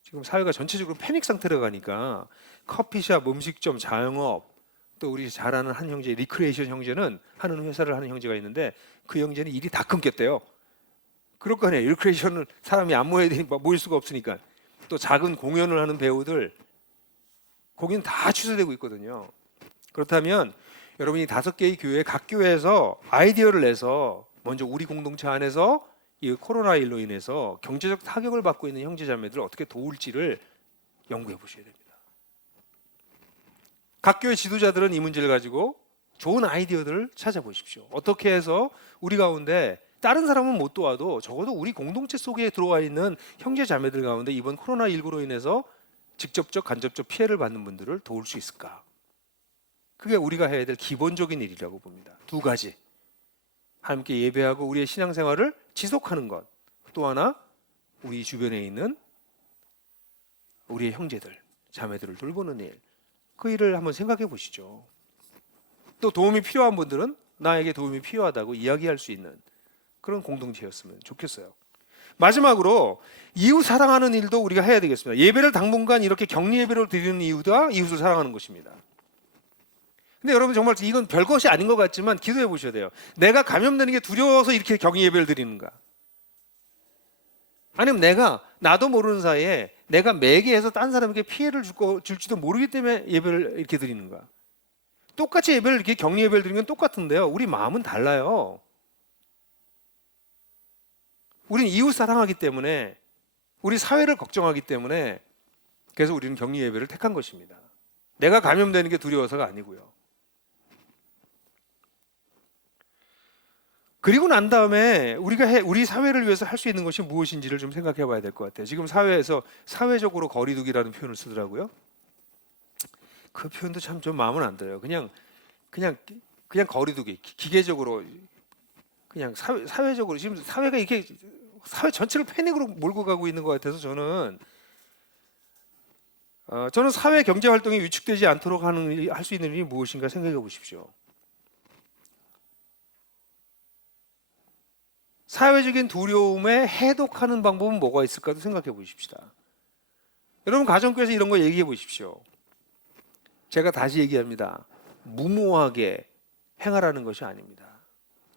지금 사회가 전체적으로 패닉 상태로 가니까 커피숍, 음식점, 자영업, 또 우리 잘 아는 한 형제, 리크레이션 형제는 하는 회사를 하는 형제가 있는데 그 형제는 일이 다 끊겼대요. 그럴 거 아니에요. 리크레이션을 사람이 안 모일 수가 없으니까. 또 작은 공연을 하는 배우들 거기는 다 취소되고 있거든요. 그렇다면 여러분이 5개의 교회, 각 교회에서 아이디어를 내서 먼저 우리 공동체 안에서 이 코로나19로 인해서 경제적 타격을 받고 있는 형제자매들을 어떻게 도울지를 연구해 보셔야 됩니다. 각 교회 지도자들은 이 문제를 가지고 좋은 아이디어들을 찾아보십시오. 어떻게 해서 우리 가운데 다른 사람은 못 도와도 적어도 우리 공동체 속에 들어와 있는 형제자매들 가운데 이번 코로나19로 인해서 직접적 간접적 피해를 받는 분들을 도울 수 있을까? 그게 우리가 해야 될 기본적인 일이라고 봅니다. 2가지. 함께 예배하고 우리의 신앙생활을 지속하는 것. 또 하나 우리 주변에 있는 우리의 형제들, 자매들을 돌보는 일. 그 일을 한번 생각해 보시죠. 또 도움이 필요한 분들은 나에게 도움이 필요하다고 이야기할 수 있는 그런 공동체였으면 좋겠어요. 마지막으로 이웃 사랑하는 일도 우리가 해야 되겠습니다. 예배를 당분간 이렇게 격리 예배로 드리는 이유가 이웃을 사랑하는 것입니다. 근데 여러분 정말 이건 별것이 아닌 것 같지만 기도해 보셔야 돼요. 내가 감염되는 게 두려워서 이렇게 격리 예배를 드리는가? 아니면 나도 모르는 사이에 내가 매개해서 딴 사람에게 피해를 줄지도 모르기 때문에 예배를 이렇게 드리는가? 똑같이 예배를 이렇게 격리 예배를 드리는 건 똑같은데요. 우리 마음은 달라요. 우리는 이웃 사랑하기 때문에, 우리 사회를 걱정하기 때문에 그래서 우리는 격리 예배를 택한 것입니다. 내가 감염되는 게 두려워서가 아니고요. 그리고 난 다음에 우리 사회를 위해서 할 수 있는 것이 무엇인지를 좀 생각해 봐야 될 것 같아요. 지금 사회에서 사회적으로 거리두기라는 표현을 쓰더라고요. 그 표현도 참 좀 마음은 안 들어요. 그냥 거리두기, 기계적으로 그냥 사회적으로 지금 사회가 이렇게 사회 전체를 패닉으로 몰고 가고 있는 것 같아서 저는 사회 경제 활동이 위축되지 않도록 할 수 있는 일이 무엇인가 생각해 보십시오. 사회적인 두려움에 해독하는 방법은 뭐가 있을까도 생각해 보십시다. 여러분 가정교회에서 이런 거 얘기해 보십시오. 제가 다시 얘기합니다. 무모하게 행하라는 것이 아닙니다.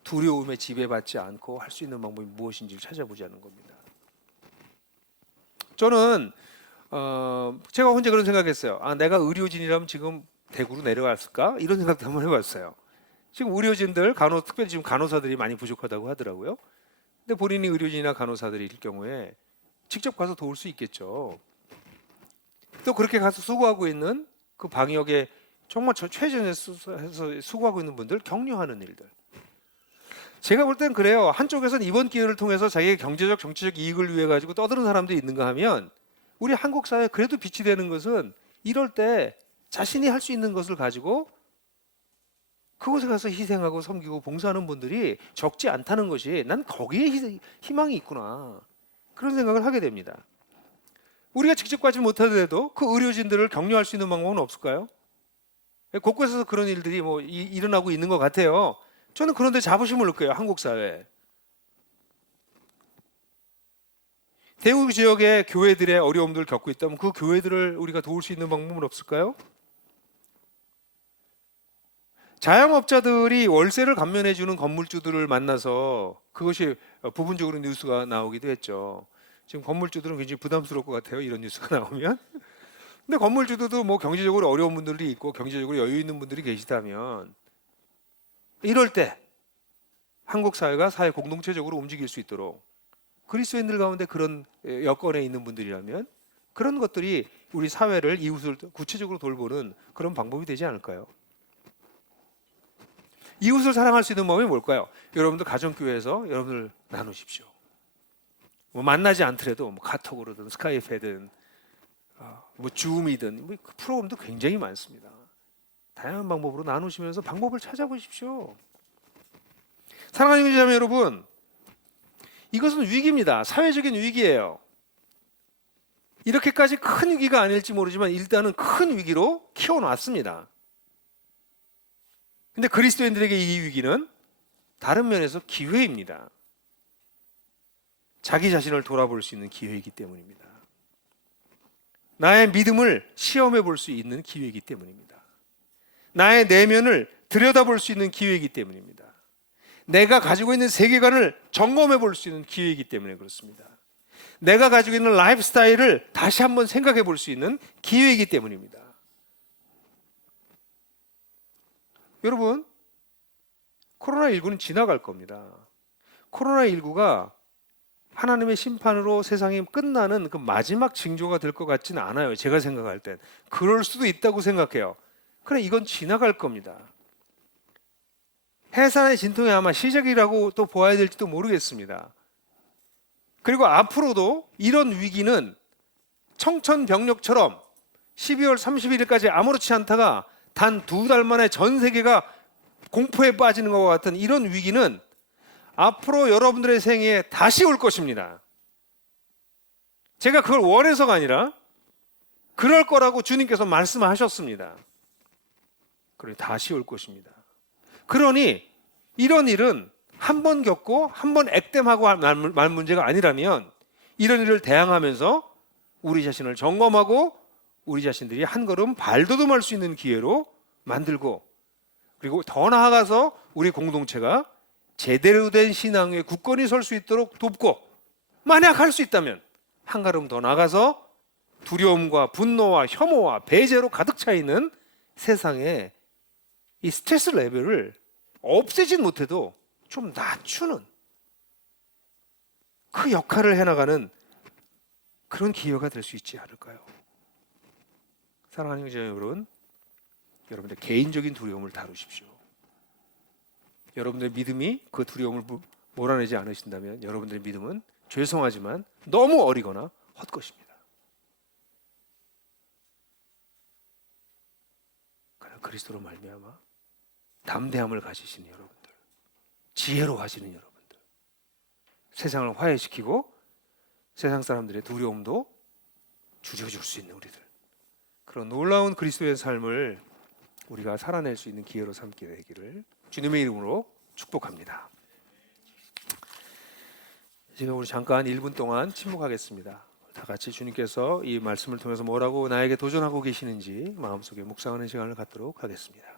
두려움에 지배받지 않고 할 수 있는 방법이 무엇인지를 찾아보자는 겁니다. 저는 제가 혼자 그런 생각했어요. 내가 의료진이라면 지금 대구로 내려갔을까? 이런 생각도 한번 해봤어요. 지금 의료진들, 특별히 지금 간호사들이 많이 부족하다고 하더라고요. 근데 본인이 의료진이나 간호사들일 경우에 직접 가서 도울 수 있겠죠. 또 그렇게 가서 수고하고 있는 그 방역에 정말 최전에서 수고하고 있는 분들 격려하는 일들. 제가 볼 땐 그래요. 한쪽에서는 이번 기회를 통해서 자기의 경제적, 정치적 이익을 위해 가지고 떠드는 사람들이 있는가 하면 우리 한국 사회에 그래도 빛이 되는 것은 이럴 때 자신이 할 수 있는 것을 가지고 그곳에 가서 희생하고 섬기고 봉사하는 분들이 적지 않다는 것이 난 거기에 희망이 있구나. 그런 생각을 하게 됩니다. 우리가 직접 가지 못하더라도 그 의료진들을 격려할 수 있는 방법은 없을까요? 곳곳에서 그런 일들이 일어나고 있는 것 같아요. 저는 그런데 자부심을 느껴요. 한국 사회에. 대구 지역의 교회들의 어려움들을 겪고 있다면 그 교회들을 우리가 도울 수 있는 방법은 없을까요? 자영업자들이 월세를 감면해 주는 건물주들을 만나서 그것이 부분적으로 뉴스가 나오기도 했죠. 지금 건물주들은 굉장히 부담스러울 것 같아요. 이런 뉴스가 나오면. 근데 건물주들도 경제적으로 어려운 분들이 있고 경제적으로 여유 있는 분들이 계시다면 이럴 때 한국 사회가 사회 공동체적으로 움직일 수 있도록 그리스도인들 가운데 그런 여건에 있는 분들이라면 그런 것들이 우리 사회를, 이웃을 구체적으로 돌보는 그런 방법이 되지 않을까요? 이웃을 사랑할 수 있는 방법이 뭘까요? 여러분들 가정교회에서 여러분들 나누십시오. 만나지 않더라도 카톡으로든 스카이프든 줌이든 그 프로그램도 굉장히 많습니다. 다양한 방법으로 나누시면서 방법을 찾아보십시오. 사랑하는 형제자매 여러분, 이것은 위기입니다. 사회적인 위기예요. 이렇게까지 큰 위기가 아닐지 모르지만 일단은 큰 위기로 키워놨습니다. 근데 그리스도인들에게 이 위기는 다른 면에서 기회입니다. 자기 자신을 돌아볼 수 있는 기회이기 때문입니다. 나의 믿음을 시험해 볼 수 있는 기회이기 때문입니다. 나의 내면을 들여다볼 수 있는 기회이기 때문입니다. 내가 가지고 있는 세계관을 점검해 볼 수 있는 기회이기 때문에 그렇습니다. 내가 가지고 있는 라이프 스타일을 다시 한번 생각해 볼 수 있는 기회이기 때문입니다. 여러분, 코로나19는 지나갈 겁니다. 코로나19가 하나님의 심판으로 세상이 끝나는 그 마지막 징조가 될 것 같지는 않아요. 제가 생각할 땐. 그럴 수도 있다고 생각해요. 그래, 이건 지나갈 겁니다. 해산의 진통이 아마 시작이라고 또 보아야 될지도 모르겠습니다. 그리고 앞으로도 이런 위기는 청천벽력처럼 12월 31일까지 아무렇지 않다가 단 2달 만에 전 세계가 공포에 빠지는 것과 같은 이런 위기는 앞으로 여러분들의 생에 다시 올 것입니다. 제가 그걸 원해서가 아니라 그럴 거라고 주님께서 말씀하셨습니다. 그래 다시 올 것입니다. 그러니 이런 일은 한 번 겪고 한 번 액땜하고 말 문제가 아니라면 이런 일을 대항하면서 우리 자신을 점검하고 우리 자신들이 한 걸음 발돋움할 수 있는 기회로 만들고, 그리고 더 나아가서 우리 공동체가 제대로 된 신앙의 굳건히 설 수 있도록 돕고, 만약 할 수 있다면 한 걸음 더 나가서 두려움과 분노와 혐오와 배제로 가득 차 있는 세상에 이 스트레스 레벨을 없애진 못해도 좀 낮추는 그 역할을 해나가는 그런 기회가 될 수 있지 않을까요? 사랑하는 형제 여러분, 여러분들 개인적인 두려움을 다루십시오. 여러분들의 믿음이 그 두려움을 몰아내지 않으신다면 여러분들의 믿음은 죄송하지만 너무 어리거나 헛것입니다. 그러나 그리스도로 말미암아 담대함을 가지시는 여러분들, 지혜로 가시는 여러분들, 세상을 화해시키고 세상 사람들의 두려움도 줄여줄 수 있는 우리들, 그런 놀라운 그리스도의 삶을 우리가 살아낼 수 있는 기회로 삼게 되기를 주님의 이름으로 축복합니다. 지금 우리 잠깐 1분 동안 침묵하겠습니다. 다 같이 주님께서 이 말씀을 통해서 뭐라고 나에게 도전하고 계시는지 마음속에 묵상하는 시간을 갖도록 하겠습니다.